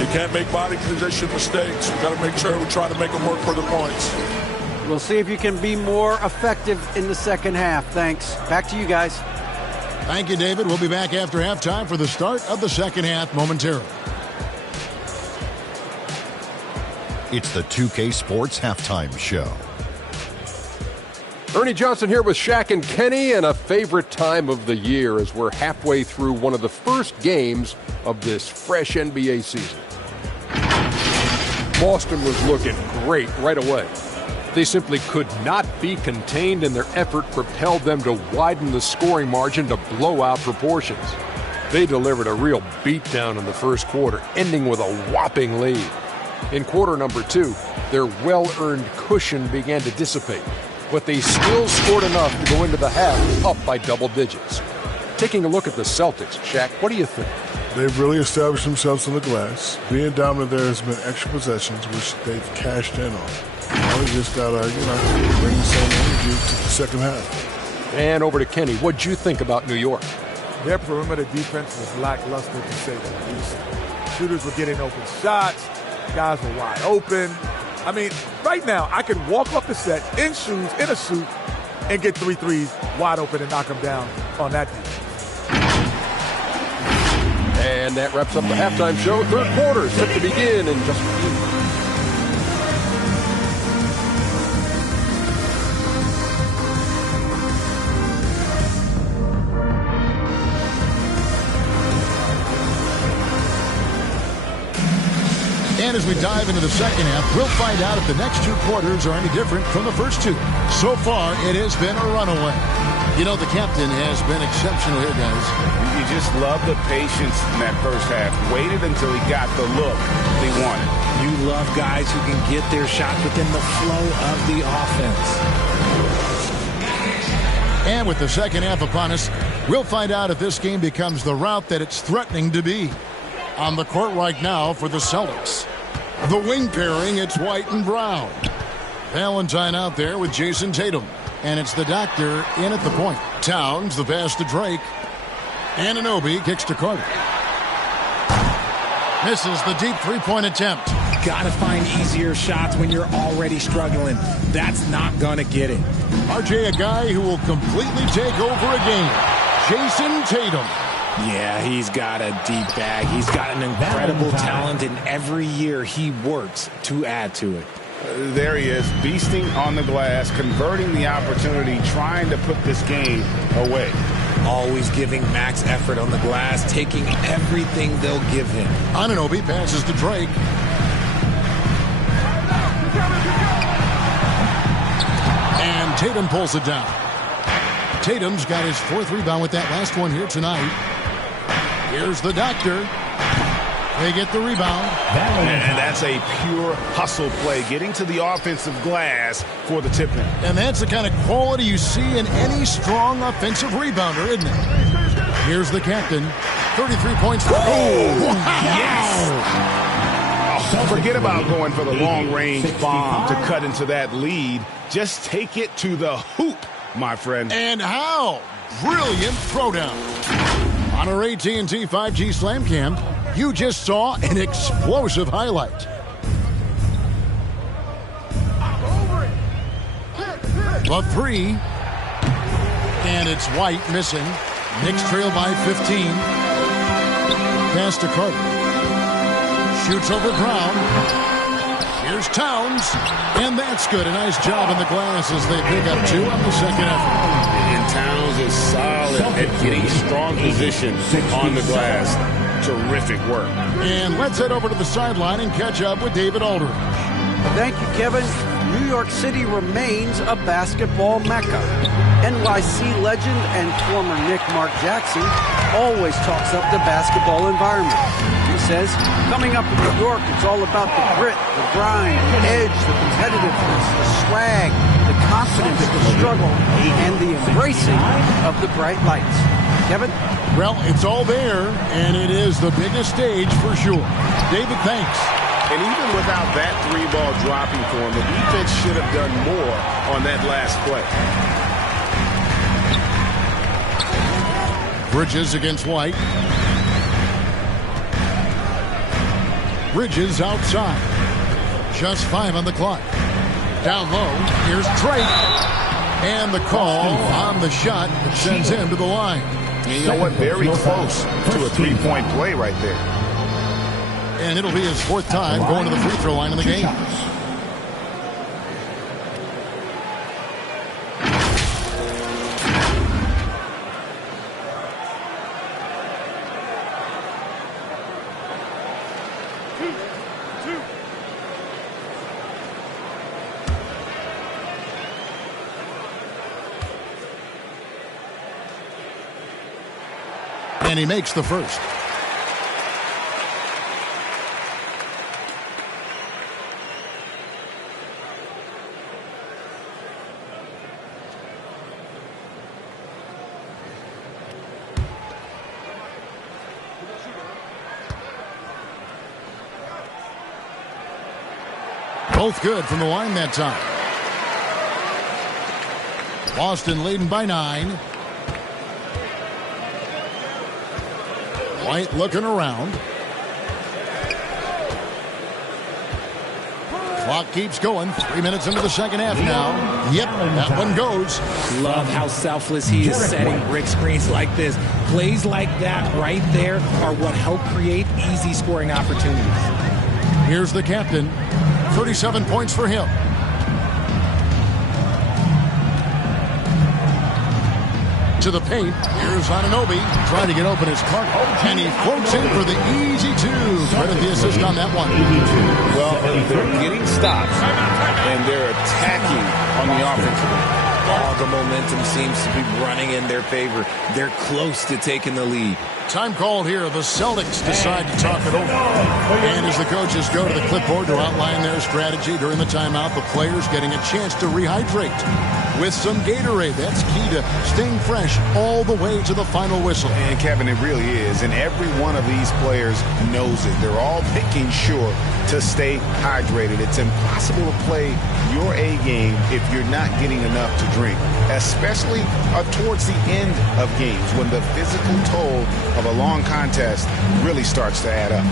You can't make body position mistakes. We've got to make sure we try to make them work for the points. We'll see if you can be more effective in the second half. Thanks. Back to you guys. Thank you, David. We'll be back after halftime for the start of the second half momentarily. It's the 2K Sports Halftime Show. Ernie Johnson here with Shaq and Kenny, and a favorite time of the year as we're halfway through one of the first games of this fresh NBA season. Boston was looking great right away. They simply could not be contained, and their effort propelled them to widen the scoring margin to blowout proportions. They delivered a real beatdown in the first quarter, ending with a whopping lead. In quarter number 2, their well-earned cushion began to dissipate, but they still scored enough to go into the half up by double digits. Taking a look at the Celtics, Shaq, what do you think? They've really established themselves on the glass. Being dominant there has been extra possessions, which they've cashed in on. Now we just got to, bring the same energy to the second half. And over to Kenny. What'd you think about New York? Their perimeter defense was lackluster, to say the least. Shooters were getting open shots. Guys were wide open. I mean, right now, I can walk off the set in shoes, in a suit, and get 3 threes wide open and knock them down on that defense. And that wraps up the halftime show. Third quarter set to begin in just a few. And as we dive into the second half, we'll find out if the next 2 quarters are any different from the first 2. So far, it has been a runaway. The captain has been exceptional here, guys. You just love the patience in that first half. Waited until he got the look he wanted. You love guys who can get their shots within the flow of the offense. And with the second half upon us, we'll find out if this game becomes the route that it's threatening to be. On the court right now for the Celtics. The wing pairing, it's White and Brown. Valentine out there with Jason Tatum. And it's the doctor in at the point. Towns, the pass to Drake. Anunoby kicks to Carter. Misses the deep three-point attempt. Got to find easier shots when you're already struggling. That's not going to get it. RJ, a guy who will completely take over a game. Jason Tatum. Yeah, he's got a deep bag. He's got an incredible talent, and every year he works to add to it. There he is, beasting on the glass, converting the opportunity, trying to put this game away. Always giving max effort on the glass, taking everything they'll give him. Anunoby passes to Drake. And Tatum pulls it down. Tatum's got his 4th rebound with that last one here tonight. Here's the doctor. They get the rebound. And that's a pure hustle play, getting to the offensive glass for the tip-in. And that's the kind of quality you see in any strong offensive rebounder, isn't it? Here's the captain. 33 points for Yes! Oh, forget about going for the long-range bomb to cut into that lead. Just take it to the hoop, my friend. And how? Brilliant throwdown. On our AT&T 5G Slam Cam, you just saw an explosive highlight. The 3. And it's White missing. Knicks trail by 15. Pass to Carter. Shoots over Brown. Here's Towns. And that's good. A nice job in the glass as they pick up 2 on the second effort. And Towns is solid at getting strong position on the glass. Terrific work. And let's head over to the sideline and catch up with David Aldridge. Thank you, Kevin. New York City remains a basketball mecca. NYC legend and former Knick Mark Jackson always talks up the basketball environment. He says. Coming up in New York, it's all about the grit, the grind, the edge, the competitiveness, the swag, the confidence, the struggle, and the embracing of the bright lights. Kevin? Well, it's all there, and it is the biggest stage for sure. David, thanks. And even without that 3-ball dropping for him, the defense should have done more on that last play. Bridges against White. Bridges outside. Just 5 on the clock. Down low, here's Drake. And the call on the shot that sends him to the line. You know what? Very close to a 3-point play right there. And it'll be his 4th time going to the free throw line in the game. And he makes the first. Both good from the line that time. Boston leading by 9. White looking around. Clock keeps going. 3 minutes into the second half now. Yep, that one goes. Love how selfless he is setting brick screens like this. Plays like that right there are what help create easy scoring opportunities. Here's the captain. 37 points for him. To the paint. Here's Anunoby trying to get open his Clark. And he floats in for the easy 2. Credit the assist on that one. Well, they're getting stops and they're attacking on the offensive. All the momentum seems to be running in their favor. They're close to taking the lead. Time called here. The Celtics decide to talk it over. And as the coaches go to the clipboard to outline their strategy during the timeout, the players getting a chance to rehydrate with some Gatorade. That's key to staying fresh all the way to the final whistle. And Kevin, it really is. And every one of these players knows it. They're all making sure to stay hydrated. It's impossible to play your A game if you're not getting enough to drink, especially towards the end of games when the physical toll of a long contest really starts to add up.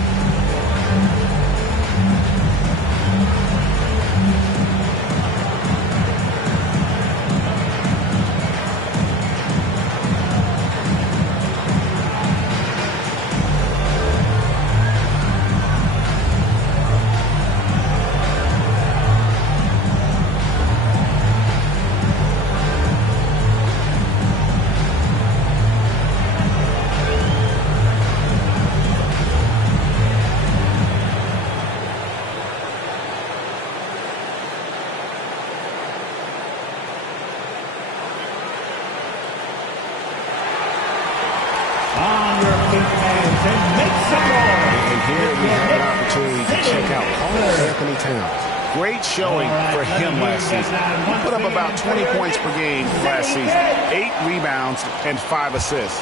Great showing for him last season. He put up about 20 points per game last season, 8 rebounds and 5 assists.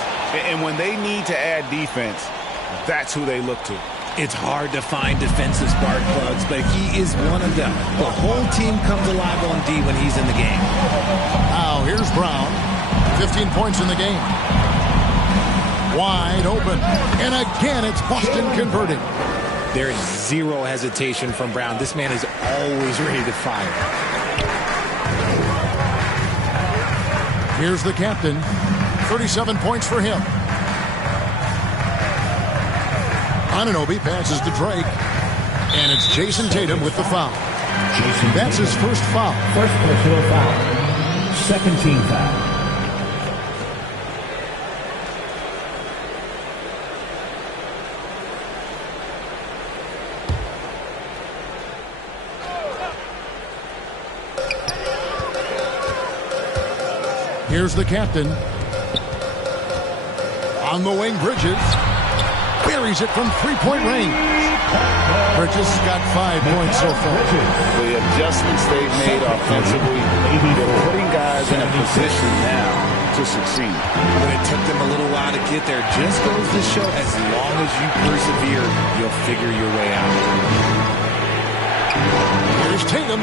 And when they need to add defense, that's who they look to. It's hard to find defensive spark plugs, but he is one of them. The whole team comes alive on D when he's in the game. Now here's Brown. 15 points in the game. Wide open. And again, it's Boston converting. There is zero hesitation from Brown. This man is always ready to fire. Here's the captain. 37 points for him. Anunoby passes to Drake. And it's Jason Tatum with the foul. That's his first foul. First personal foul. Second team foul. Here's the captain. On the wing, Bridges. buries it from three-point range. Bridges got 5 points so far. The adjustments they've made offensively, they're putting guys in a position now to succeed. But it took them a little while to get there. Just goes to show, as long as you persevere, you'll figure your way out. Here's Tatum.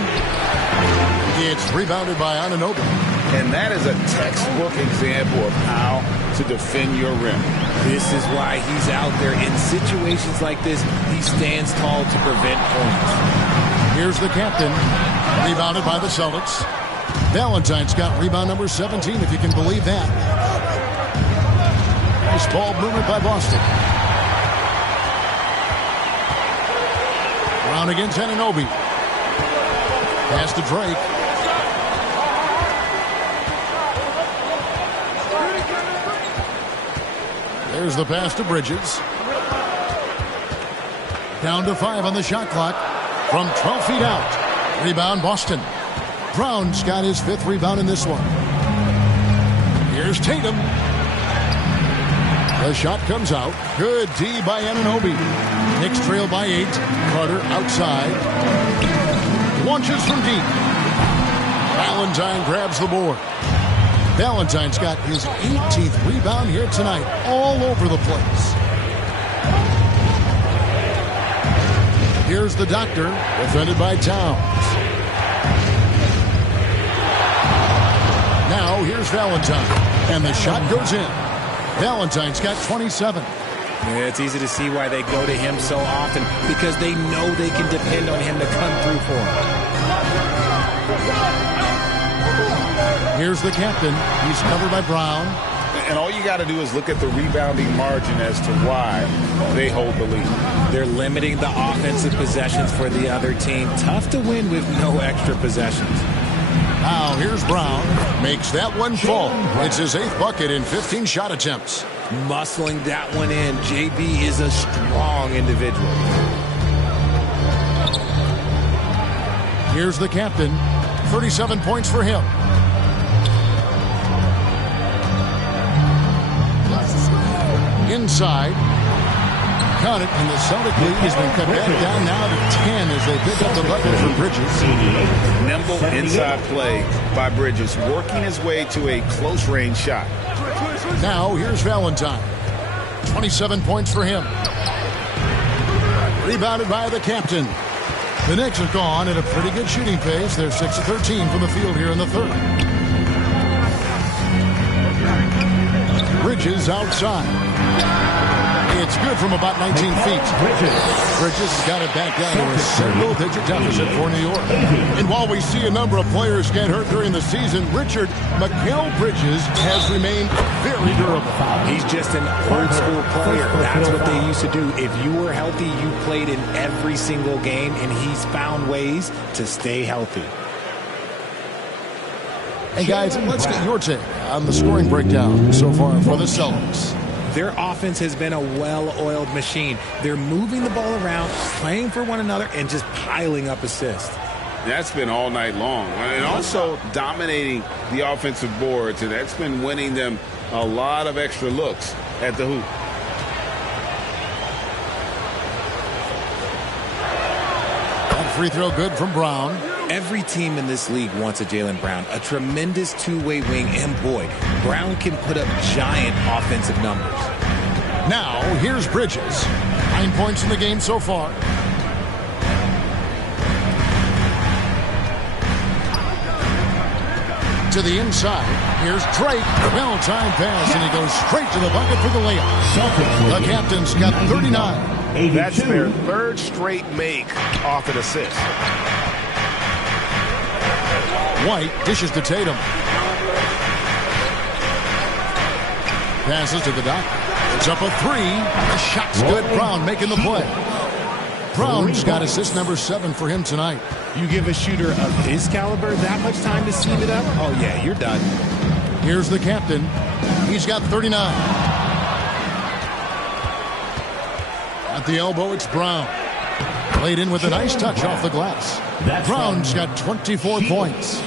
It's rebounded by Anunoby. And that is a textbook example of how to defend your rim. This is why he's out there. In situations like this, he stands tall to prevent points. Here's the captain. Rebounded by the Celtics. Valentine's got rebound number 17, if you can believe that. Nice ball movement by Boston. Brown against Anunoby. Pass to Drake. There's the pass to Bridges. Down to 5 on the shot clock from 12 feet out. Rebound Boston. Brown's got his 5th rebound in this one. Here's Tatum. The shot comes out. Good D by Anunoby. Knicks trail by 8. Carter outside. Launches from deep. Valentine grabs the board. Valentine's got his 18th rebound here tonight, all over the place. Here's the Doctor, defended by Towns. Now here's Valentine, and the shot goes in. Valentine's got 27. Yeah, it's easy to see why they go to him so often, because they know they can depend on him to come through for them. Here's the captain. He's covered by Brown. And all you got to do is look at the rebounding margin as to why they hold the lead. They're limiting the offensive possessions for the other team. Tough to win with no extra possessions. Now here's Brown. Makes that one fall. It's his 8th bucket in 15 shot attempts. Muscling that one in. JB is a strong individual. Here's the captain. 37 points for him. Inside. Count it, and the Celtic lead has been cut back down now to 10 as they pick up the bucket for Bridges. Nimble inside play by Bridges, working his way to a close-range shot. Now here's Valentine. 27 points for him. Rebounded by the captain. The Knicks have gone at a pretty good shooting pace. They're 6 of 13 from the field here in the third. Bridges outside. It's good from about 19 feet. Bridges has got it back down to a single-digit deficit for New York. And while we see a number of players get hurt during the season, Richard, Mikal Bridges has remained very durable. He's just an old-school player. That's what they used to do. If you were healthy, you played in every single game, and he's found ways to stay healthy. Hey, guys, let's get your take on the scoring breakdown so far for the Celtics. Their offense has been a well-oiled machine. They're moving the ball around, playing for one another, and just piling up assists. That's been all night long. And also dominating the offensive boards, and that's been winning them a lot of extra looks at the hoop. That free throw good from Brown. Every team in this league wants a Jaylen Brown, a tremendous two-way wing, and boy, Brown can put up giant offensive numbers. Now, here's Bridges. 9 points in the game so far. To the inside. Here's Drake. Valentine pass, and he goes straight to the bucket for the layup. The captain's got 39. That's their 3rd straight make off an assist. White dishes to Tatum. Passes to the Doctor. It's up a 3. The shot's good. Brown making the play. Brown's got assist number 7 for him tonight. You give a shooter of his caliber that much time to seam it up? Oh, yeah, you're done. Here's the captain. He's got 39. At the elbow, it's Brown. Played in with a nice touch off the glass. Brown's got 24 points.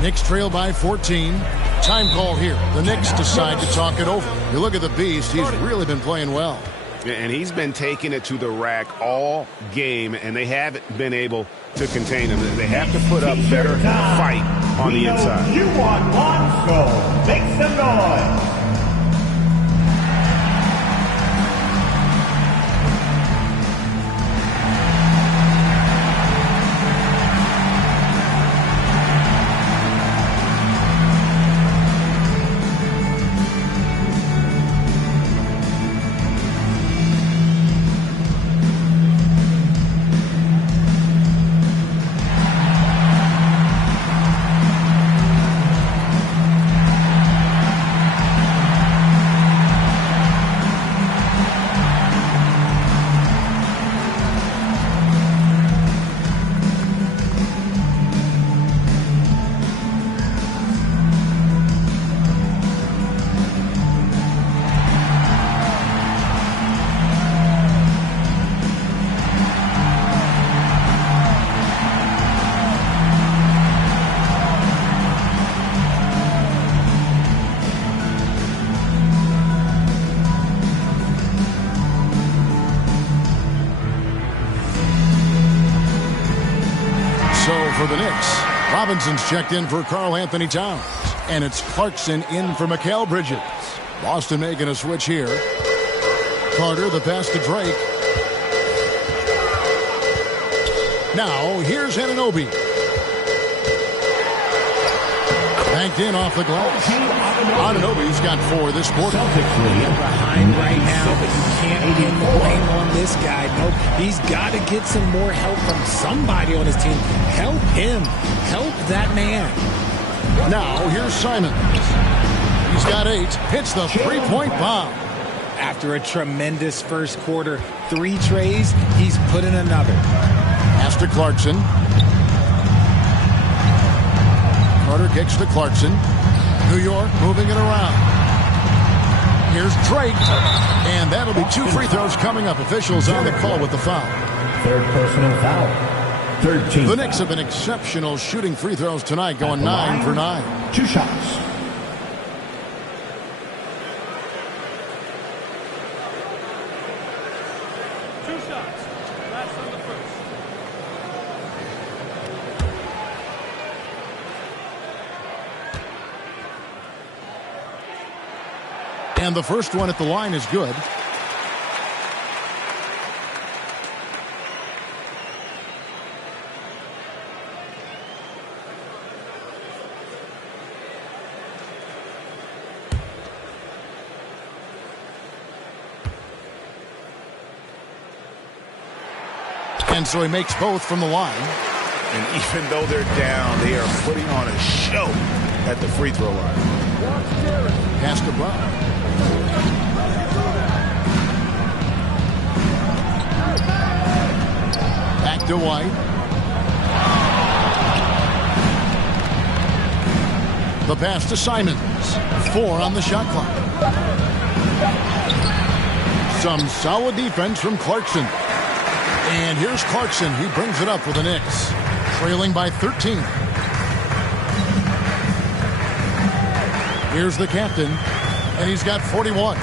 Knicks trail by 14. Time call here. The Knicks decide to talk it over. You look at the Beast. He's really been playing well. And he's been taking it to the rack all game, and they haven't been able to contain him. They have to put up better fight on the inside. You want Lonzo. Make some noise. For the Knicks, Robinson's checked in for Karl-Anthony Towns. And it's Clarkson in for Mikal Bridges. Boston making a switch here. Carter, the pass to Drake. Now, here's Anunoby. Banked in off the glass. Anunoby's got 4 this quarter. They're behind right now, but you can't get the blame on this guy. Nope, he's got to get some more help from somebody on his team. Help him. Help that man. Now, here's Simons. He's got 8. Hits the three-point bomb. After a tremendous first quarter, 3 trays, he's put in another. Pass to Clarkson. Carter kicks to Clarkson. New York moving it around. Here's Drake. And that'll be 2 free throws coming up. Officials on the call with the foul. Third personal foul. Third team. The Knicks have been exceptional shooting free throws tonight, going 9 for 9. 2 shots. And the first one at the line is good. And so he makes both from the line. And even though they're down, they are putting on a show at the free throw line. Pass to Brown. Back to White. The pass to Simons. 4 on the shot clock. Some solid defense from Clarkson. And here's Clarkson. He brings it up for the Knicks. Trailing by 13. Here's the captain. And he's got 41.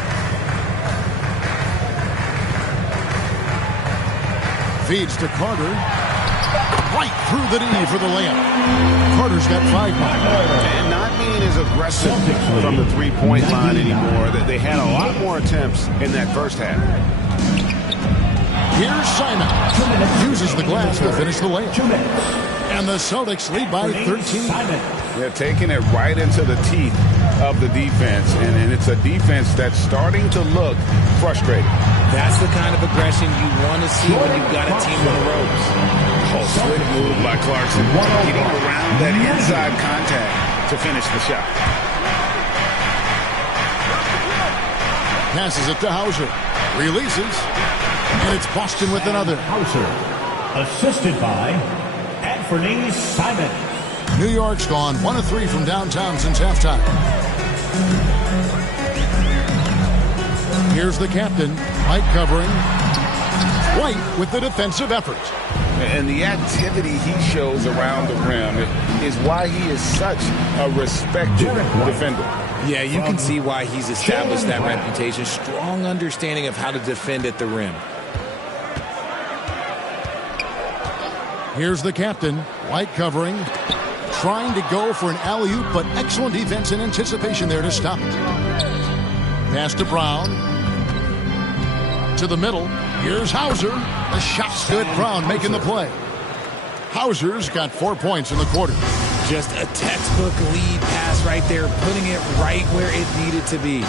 Feeds to Carter. Right through the knee for the layup. Carter's got 5 points. And not being as aggressive from the three-point line anymore. They had a lot more attempts in that first half. Here's Simon. Uses the glass to finish the layup. And the Celtics lead by 13. They're taking it right into the teeth of the defense. And it's a defense that's starting to look frustrated. That's the kind of aggression you want to see when you've got a team on the ropes. Oh, slick move by Clarkson. Getting around that inside contact to finish the shot. Passes it to Hauser. Releases. And it's Boston with another. Hauser, assisted by Anthony Simons. New York's gone 1 of 3 from downtown since halftime. Here's the captain. White covering. White with the defensive effort. And the activity he shows around the rim is why he is such a respected defender. Yeah, you can see why he's established that reputation. Strong understanding of how to defend at the rim. Here's the captain, White covering, trying to go for an alley-oop, but excellent defense and anticipation there to stop it. Pass to Brown. To the middle. Here's Hauser. The shot's good. Brown making the play. Hauser's got 4 points in the quarter. Just a textbook lead pass right there, putting it right where it needed to be.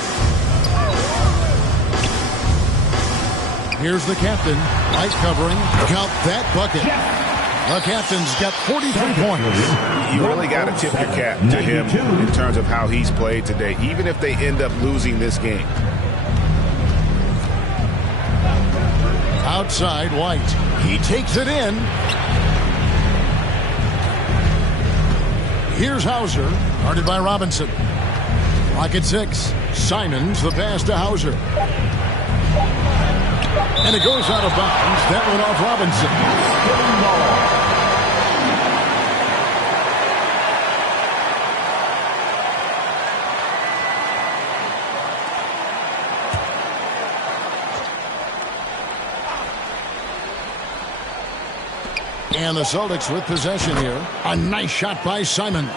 Here's the captain, White covering. Count that bucket. The captain's got 43 points. You really got to tip your cap to him in terms of how he's played today, even if they end up losing this game. Outside, White. He takes it in. Here's Hauser, guarded by Robinson. Clock at 6. Simons, the pass to Hauser. And it goes out of bounds. That went off Robinson. And the Celtics with possession here. A nice shot by Simons.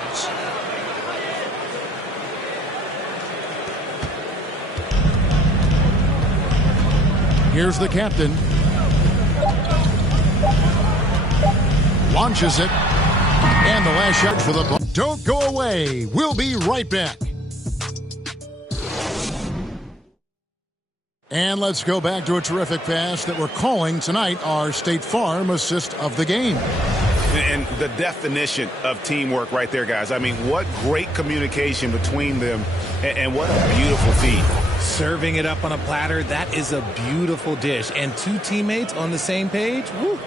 Here's the captain. Launches it. And the last shot for the ball. Don't go away. We'll be right back. And let's go back to a terrific pass that we're calling tonight our State Farm assist of the game. And the definition of teamwork right there, guys. I mean, what great communication between them, and what a beautiful feed. Serving it up on a platter, that is a beautiful dish. And two teammates on the same page, woo.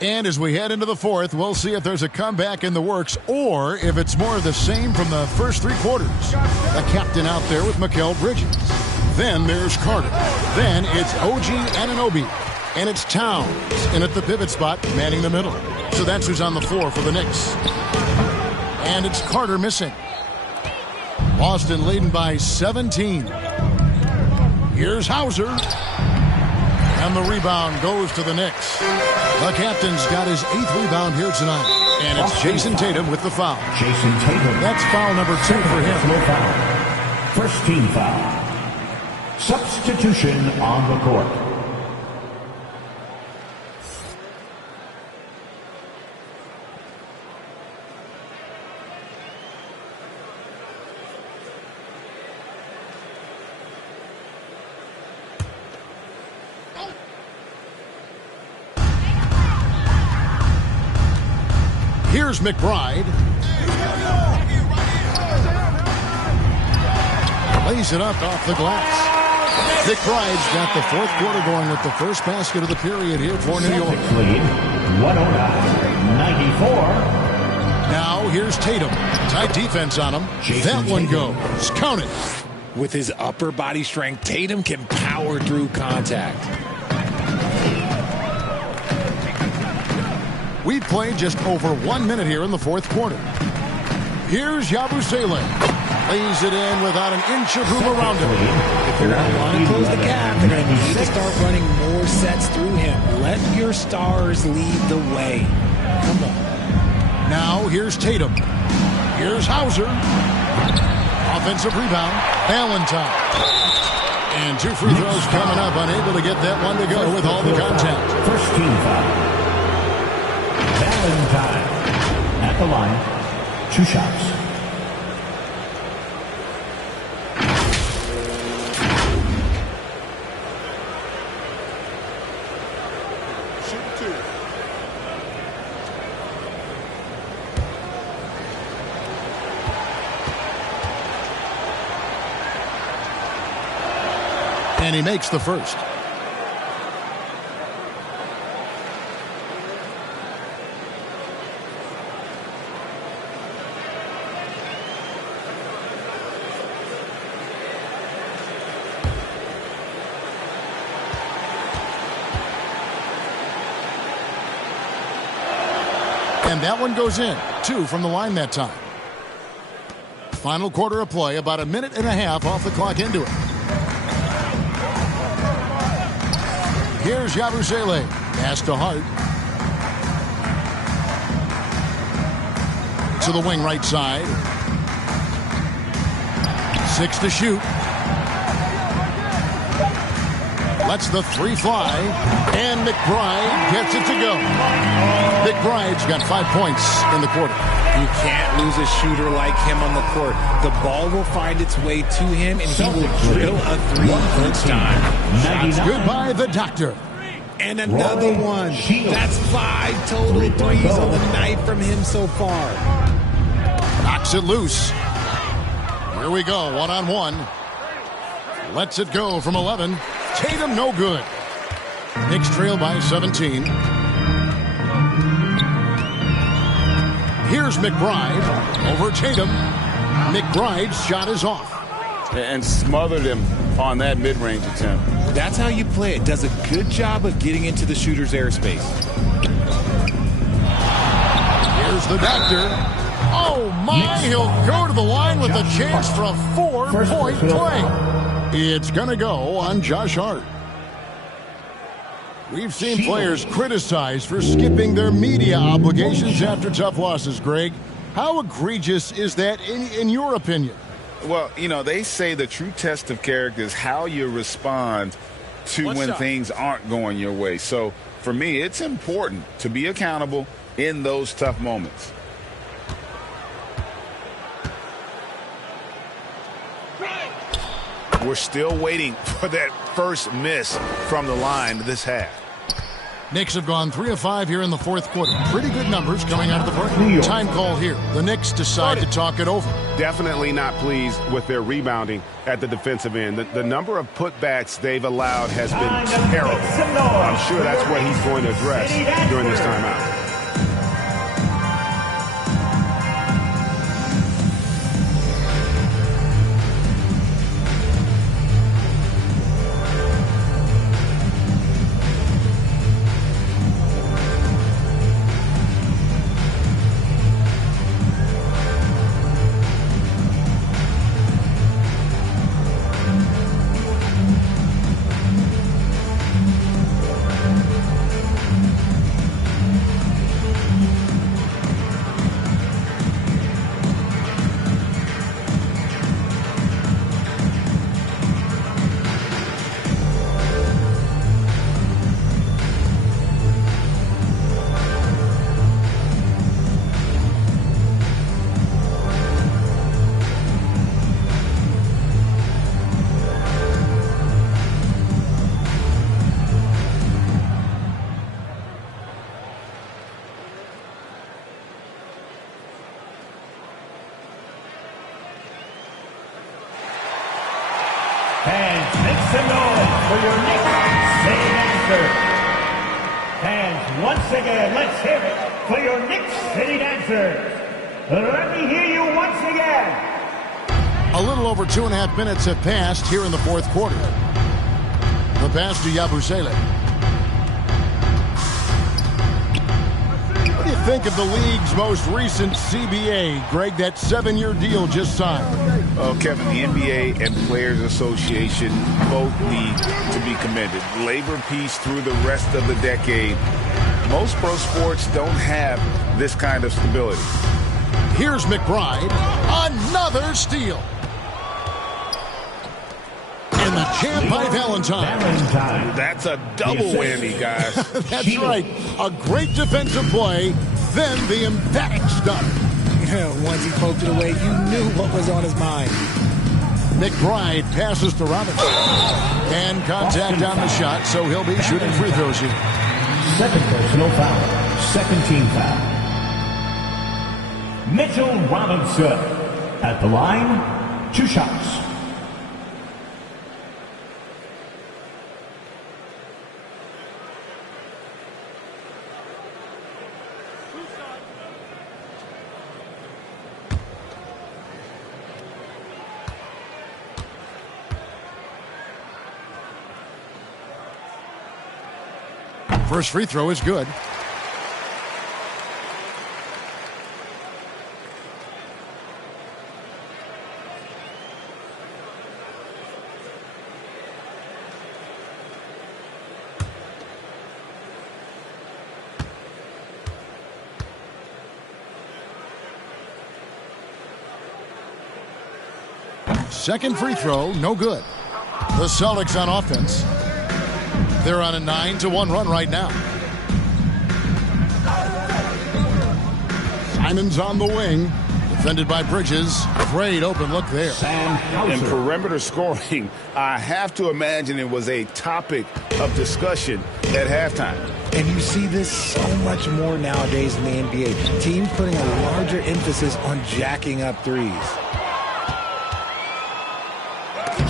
And as we head into the fourth, we'll see if there's a comeback in the works or if it's more of the same from the first 3 quarters. The captain out there with Mikal Bridges. Then there's Carter. Then it's OG Anunoby. And it's Towns in at the pivot spot, manning the middle. So that's who's on the floor for the Knicks. And it's Carter missing. Boston leading by 17. Here's Hauser. And the rebound goes to the Knicks. The captain's got his 8th rebound here tonight. And it's Jason Tatum with the foul. Jason Tatum. That's foul number 2 for him. No foul. First team foul. Substitution on the court. Here's McBride. Lays it up off the glass. McBride's got the fourth quarter going with the first basket of the period here for New York. Lead 109-94. Now here's Tatum. Tight defense on him. That one goes. Count it. With his upper body strength, Tatum can power through contact. We've played just over 1 minute here in the fourth quarter. Here's Yabusele. Lays it in without an inch of room around him. If they're going to want to close the gap, they're going to need to start running more sets through him. Let your stars lead the way. Come on. Now here's Tatum. Here's Hauser. Offensive rebound. Valentine. And 2 free throws coming up. Unable to get that one to go with all the contact. First team foul. Valentine at the line. 2 shots. And he makes the first. And that one goes in. 2 from the line that time. Final quarter of play, about a minute and a half off the clock into it. Here's Yabusele. Pass to Hart. To the wing right side. 6 to shoot. Lets the 3 fly. And McBride gets it to go. McBride's got 5 points in the quarter. You can't lose a shooter like him on the court. The ball will find its way to him, and he will drill a 3 each time. Shots good by the doctor. And another one. That's 5 total threes on the night from him so far. Knocks it loose. Here we go, one-on-one. Lets it go from 11. Tatum no good. Knicks trail by 17. Here's McBride over Tatum. McBride's shot is off. And smothered him on that mid-range attempt. That's how you play it. Does a good job of getting into the shooter's airspace. Here's the doctor. Oh my, he'll go to the line with a chance for a 4-point play. It's going to go on Josh Hart. We've seen players criticized for skipping their media obligations after tough losses, Greg. How egregious is that in your opinion? Well, you know, they say the true test of character is how you respond to when things aren't going your way. So, for me, it's important to be accountable in those tough moments. We're still waiting for that first miss from the line this half. Knicks have gone 3 of 5 here in the fourth quarter. Pretty good numbers coming out of the fourth. Time call here. The Knicks decide to talk it over. Definitely not pleased with their rebounding at the defensive end. The number of putbacks they've allowed has been terrible. I'm sure that's what he's going to address during this timeout. And make some noise for your Knicks City Dancers. And once again, let's hear it for your Knicks City Dancers. Let me hear you once again. A little over 2.5 minutes have passed here in the fourth quarter. The pass to Yabusele. What do you think of the league's most recent CBA, Greg, that 7-year deal just signed? Oh, Kevin, the NBA and Players Association both need to be commended. Labor peace through the rest of the decade. Most pro sports don't have this kind of stability. Here's McBride. Another steal. And the champ by Valentine. That's a double whammy, guys. That's right. A great defensive play, then the emphatic stuff. Once he poked it away, you knew what was on his mind. McBride passes to Robinson. And contact on the shot, so he'll be shooting free throws here. Second personal foul. Second team foul. Mitchell Robinson at the line, 2 shots. First free throw is good. Second free throw, no good. The Celtics on offense. They're on a 9-1 run right now. Simon's on the wing. Defended by Bridges. Great open look there. In perimeter scoring, I have to imagine it was a topic of discussion at halftime. And you see this so much more nowadays in the NBA. Teams putting a larger emphasis on jacking up threes.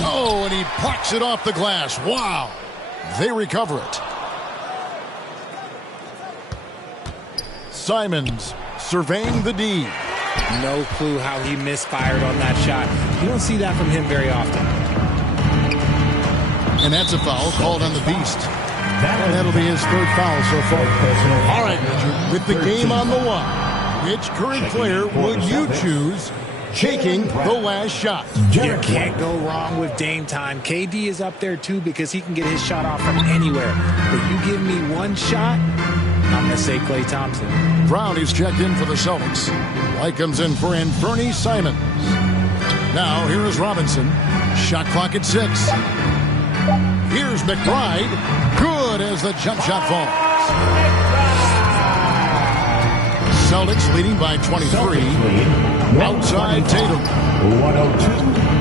Oh, and he plucks it off the glass. Wow. They recover it. Simons surveying the D. No clue how he misfired on that shot. You don't see that from him very often. And that's a foul called on the Beast. And that'll be his third foul so far. All right, Richard, with the game on the line, which current player would you choose taking the last shot? You can't go wrong with Dame time. KD is up there too because he can get his shot off from anywhere. But you give me one shot, I'm going to say Klay Thompson. Brown is checked in for the Celtics. White comes in for Anthony Simons. Now here is Robinson. Shot clock at 6. Here's McBride. Good as the jump shot falls. Celtics leading by 23. Outside Tatum. 102.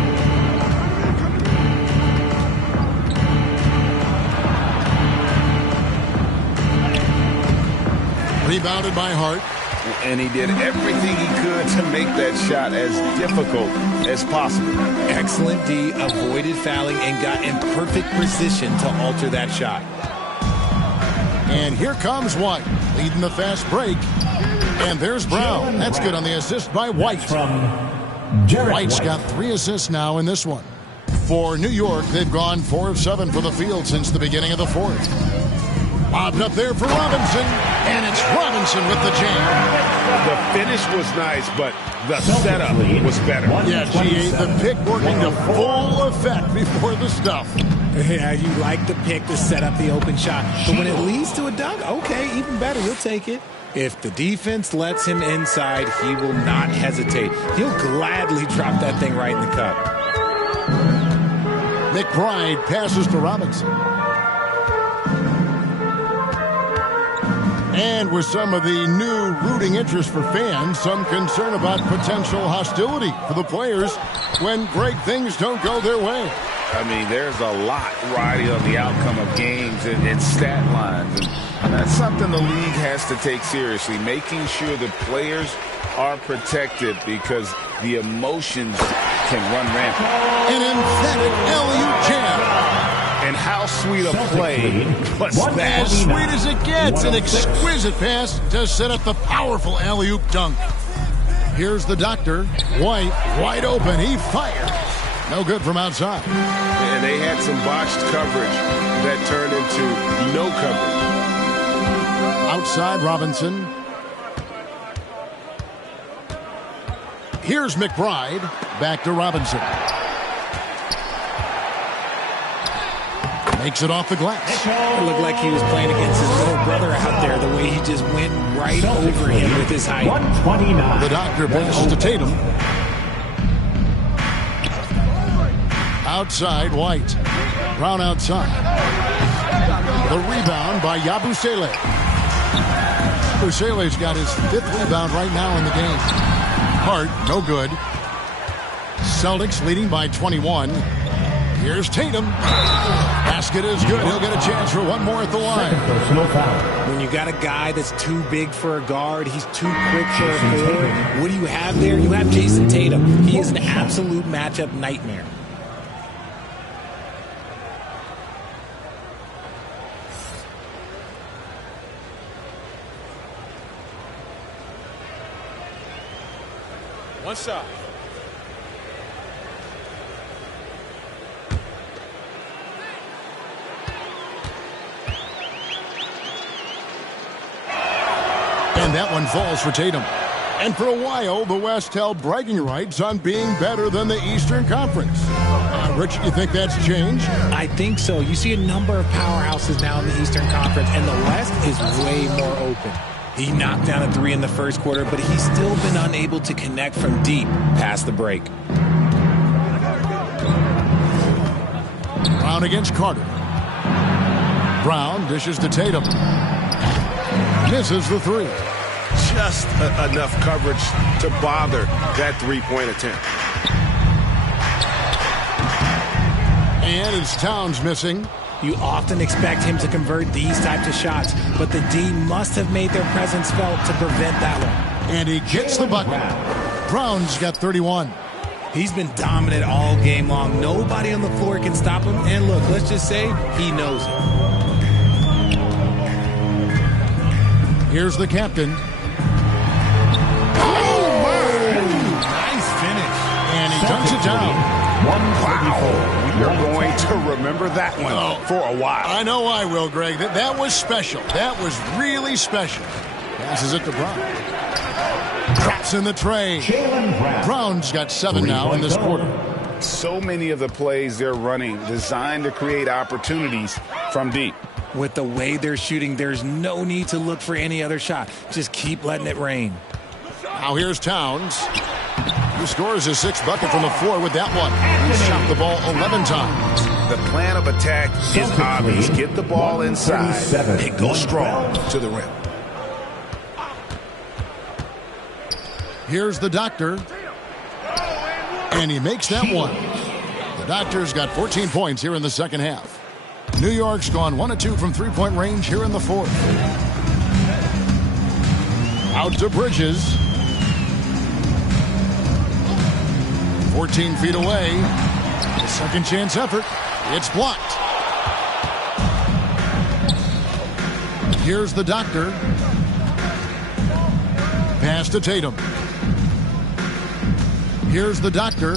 Rebounded by Hart. And he did everything he could to make that shot as difficult as possible. Excellent D, avoided fouling, and got in perfect position to alter that shot. And here comes White, leading the fast break. And there's Brown. That's good on the assist by White. White's got 3 assists now in this one. For New York, they've gone 4 of 7 for the field since the beginning of the fourth. Bobbed up there for Robinson, and it's Robinson with the jam. The finish was nice, but the setup was better. Yeah, G.A., the pick working to full effect before the stuff. Yeah, you like the pick to set up the open shot. But when it leads to a dunk, okay, even better, you'll take it. If the defense lets him inside, he will not hesitate. He'll gladly drop that thing right in the cup. McBride passes to Robinson. And with some of the new rooting interest for fans, some concern about potential hostility for the players when great things don't go their way. I mean, there's a lot riding on the outcome of games and stat lines. And that's something the league has to take seriously, making sure the players are protected because the emotions can run rampant. An emphatic alley-oop jam. And how sweet a play was that? As sweet as it gets, an exquisite pass to set up the powerful alley-oop dunk. Here's the doctor. White, wide open. He fires. No good from outside. And they had some botched coverage that turned into no coverage. Outside Robinson. Here's McBride. Back to Robinson. Makes it off the glass. It looked like he was playing against his little brother out there, the way he just went right over him with his height. 129. The doctor passes to Tatum. Outside, White. Brown outside. The rebound by Yabusele. Yabusele's got his 5th rebound right now in the game. Hart, no good. Celtics leading by 21. Here's Tatum. Basket is good. He'll get a chance for one more at the line. When you got a guy that's too big for a guard, he's too quick for a forward, what do you have there? You have Jason Tatum. He is an absolute matchup nightmare. One shot. And that one falls for Tatum. And for a while, the West held bragging rights on being better than the Eastern Conference. Rich, you think that's changed? I think so. You see a number of powerhouses now in the Eastern Conference, and the West is way more open. He knocked down a 3 in the first quarter, but he's still been unable to connect from deep past the break. Brown against Carter. Brown dishes to Tatum. Misses the three. Just enough coverage to bother that three-point attempt. And it's Towns missing. You often expect him to convert these types of shots, but the D must have made their presence felt to prevent that one. And he gets the bucket. Brown's got 31. He's been dominant all game long. Nobody on the floor can stop him. And look, let's just say he knows it. Here's the captain. Oh, my! Nice finish. And he dunks it down. Wow. You're going to remember that one for a while. I know I will, Greg. That was special. That was really special. Passes it to Brown. Drops in the tray. Brown's got 7 now in this quarter. So many of the plays they're running designed to create opportunities from deep. With the way they're shooting, there's no need to look for any other shot. Just keep letting it rain. Now here's Towns. He scores his 6th bucket from the floor with that one. He's shot the ball 11 times. The plan of attack is obvious. Get the ball inside and go strong to the rim. Here's the Doctor. And he makes that one. The Doctor's got 14 points here in the second half. New York's gone 1 of 2 from three-point range here in the fourth. Out to Bridges. 14 feet away. The second chance effort. It's blocked. Here's the Doctor. Pass to Tatum. Here's the Doctor.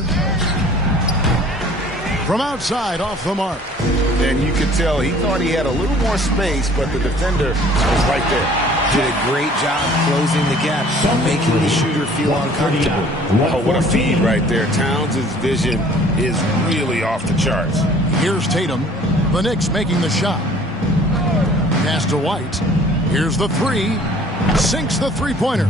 From outside, off the mark. And you could tell he thought he had a little more space, but the defender was right there. Did a great job closing the gap, making the shooter feel uncomfortable. Oh, what a feed right there. Towns' vision is really off the charts. Here's Tatum. The Knicks making the shot. Pass to White. Here's the three. Sinks the three-pointer.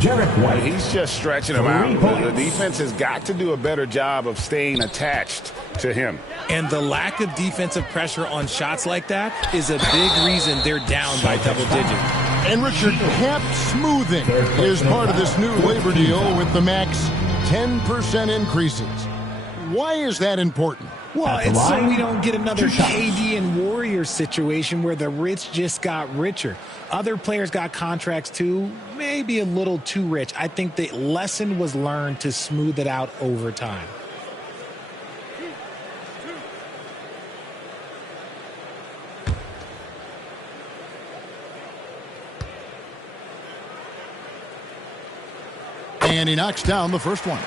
He's just stretching him out. The defense has got to do a better job of staying attached to him. And the lack of defensive pressure on shots like that is a big reason they're down by double digits. And Richard, cap smoothing is part of this new labor deal with the max 10% increases. Why is that important? Well, it's so we don't get another KD and Warriors situation where the rich just got richer. Other players got contracts too, maybe a little too rich. I think the lesson was learned to smooth it out over time. And he knocks down the first one.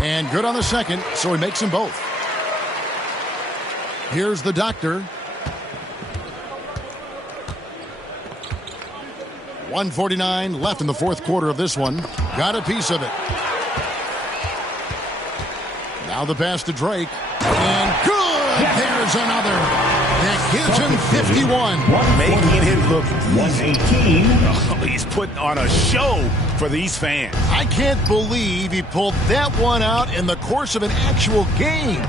And good on the second, so he makes them both. Here's the Doctor. 1:49 left in the fourth quarter of this one. Got a piece of it. Now the pass to Drake. And good! There's another. That gives him 51. Making it look easy. Oh, he's putting on a show for these fans. I can't believe he pulled that one out in the course of an actual game.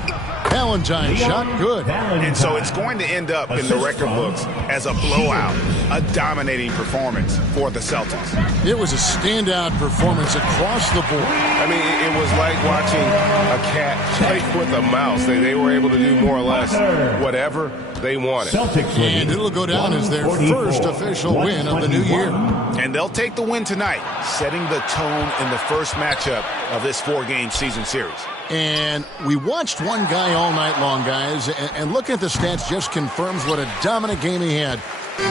Valentine shot good. And so it's going to end up in the record books as a blowout, a dominating performance for the Celtics. It was a standout performance across the board. I mean, it was like watching a cat play with a mouse. They were able to do more or less whatever they wanted. And it'll go down as their first official win of the new year. And they'll take the win tonight, setting the tone in the first matchup of this 4-game season series. And we watched one guy all night long, guys, and looking at the stats just confirms what a dominant game he had.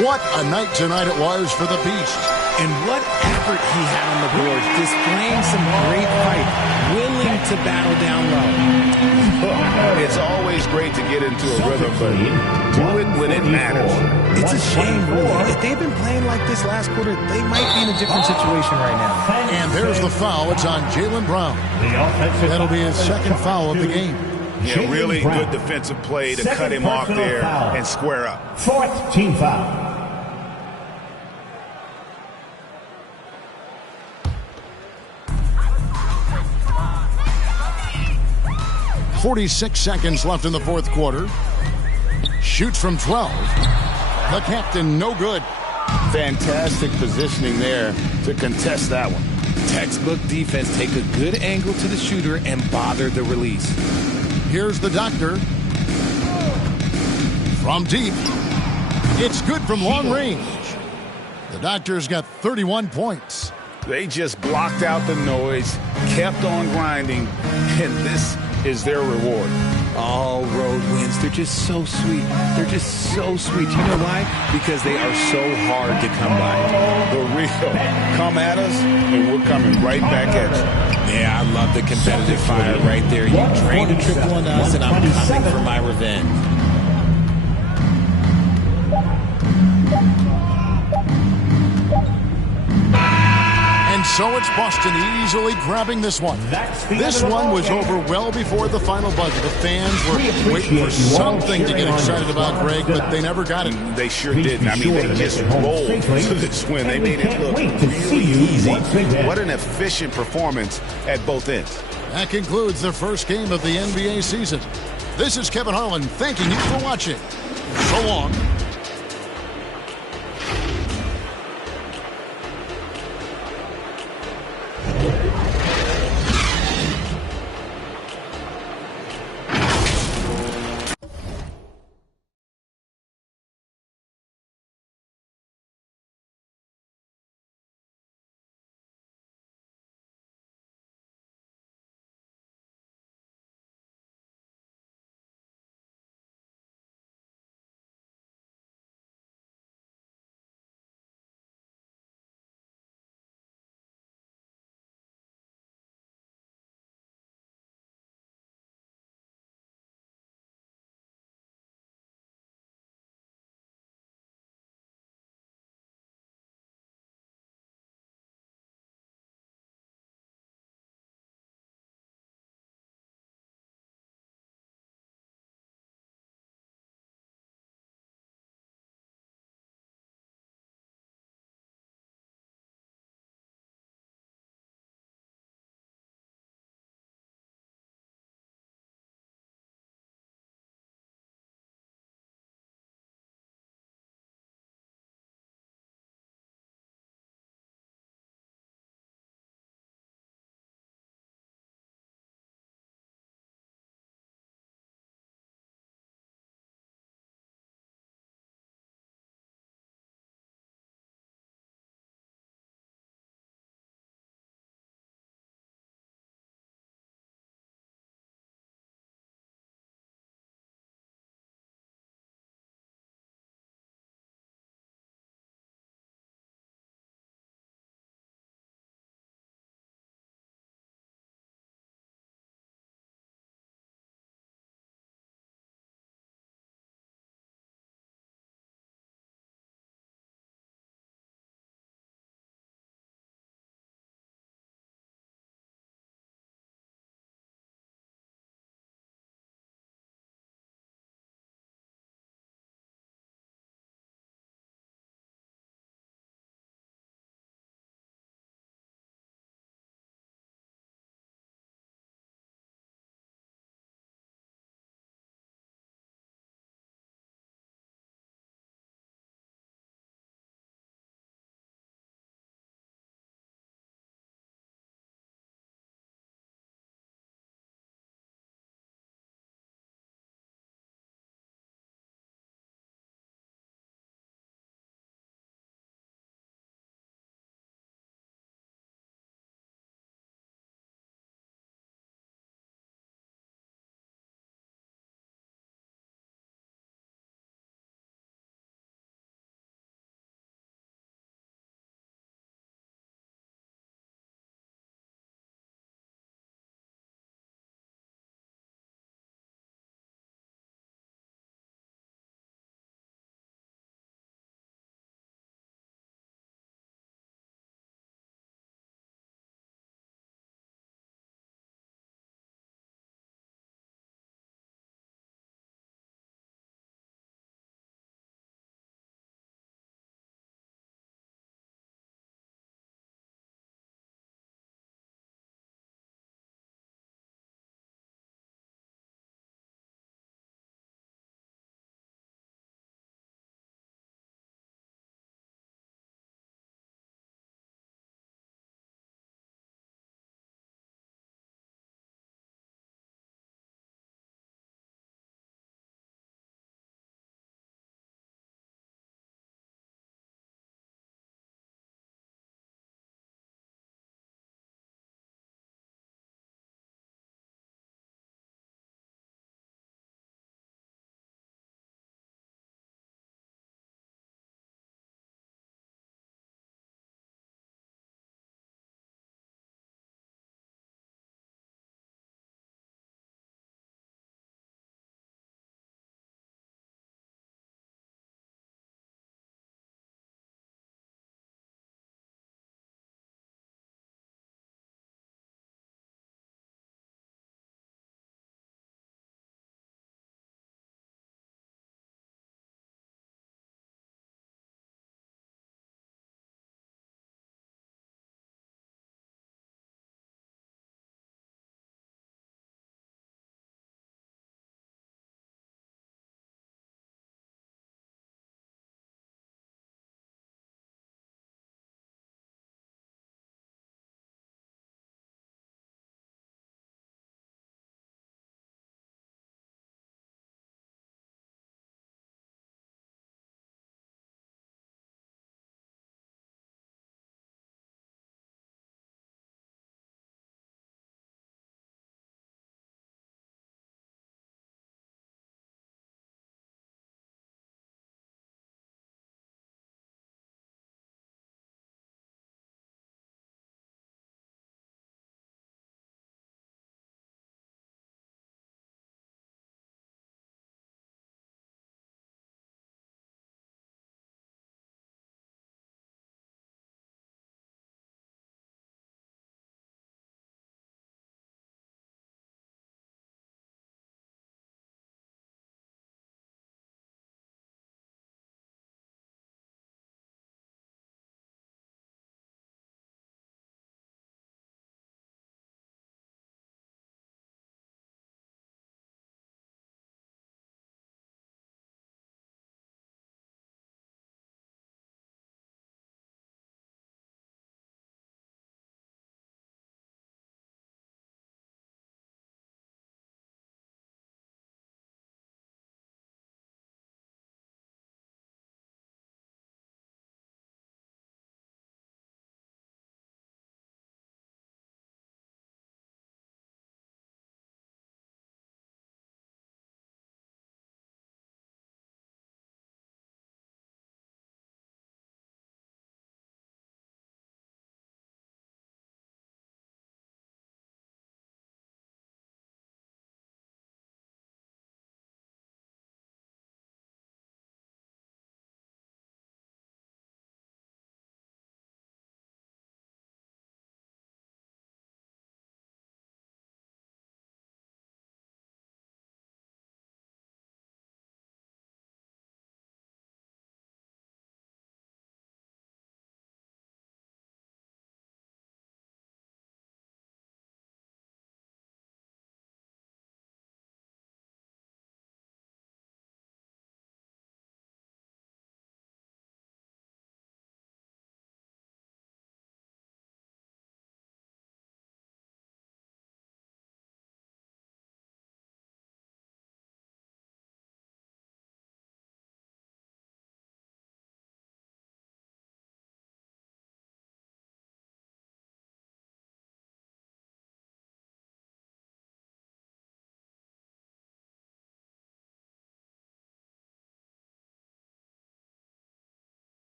What a night tonight it was for the Beast. And what effort he had on the boards, displaying some great fight, willing to battle down low. It's always great to get into a rhythm, but do it when it matters. It's a shame, really. If they've been playing like this last quarter, they might be in a different situation right now. And there's the foul. It's on Jaylen Brown. That'll be his second foul of the game. Yeah, really good defensive play to cut him off there and square up. 4th team foul. 46 seconds left in the fourth quarter. Shoots from 12. The captain, no good. Fantastic positioning there to contest that one. Textbook defense. Take a good angle to the shooter and bother the release. Here's the doctor. From deep. It's good from long range. The doctor's got 31 points. They just blocked out the noise, kept on grinding, and this is their reward. All road wins. They're just so sweet. They're just so sweet. You know why? Because they are so hard to come by. The real. Come at us, and we're coming right back at you. Yeah, I love the competitive fire right there. You drained a triple on us, and I'm coming for my revenge. And so it's Boston easily grabbing this one. This one was over well before the final buzzer. The fans were waiting for something to get excited about, Greg, but they never got it. They sure didn't. I mean, they just rolled to this win. They made it look really easy. What an efficient performance at both ends. That concludes the first game of the NBA season. This is Kevin Harlan thanking you for watching. So long.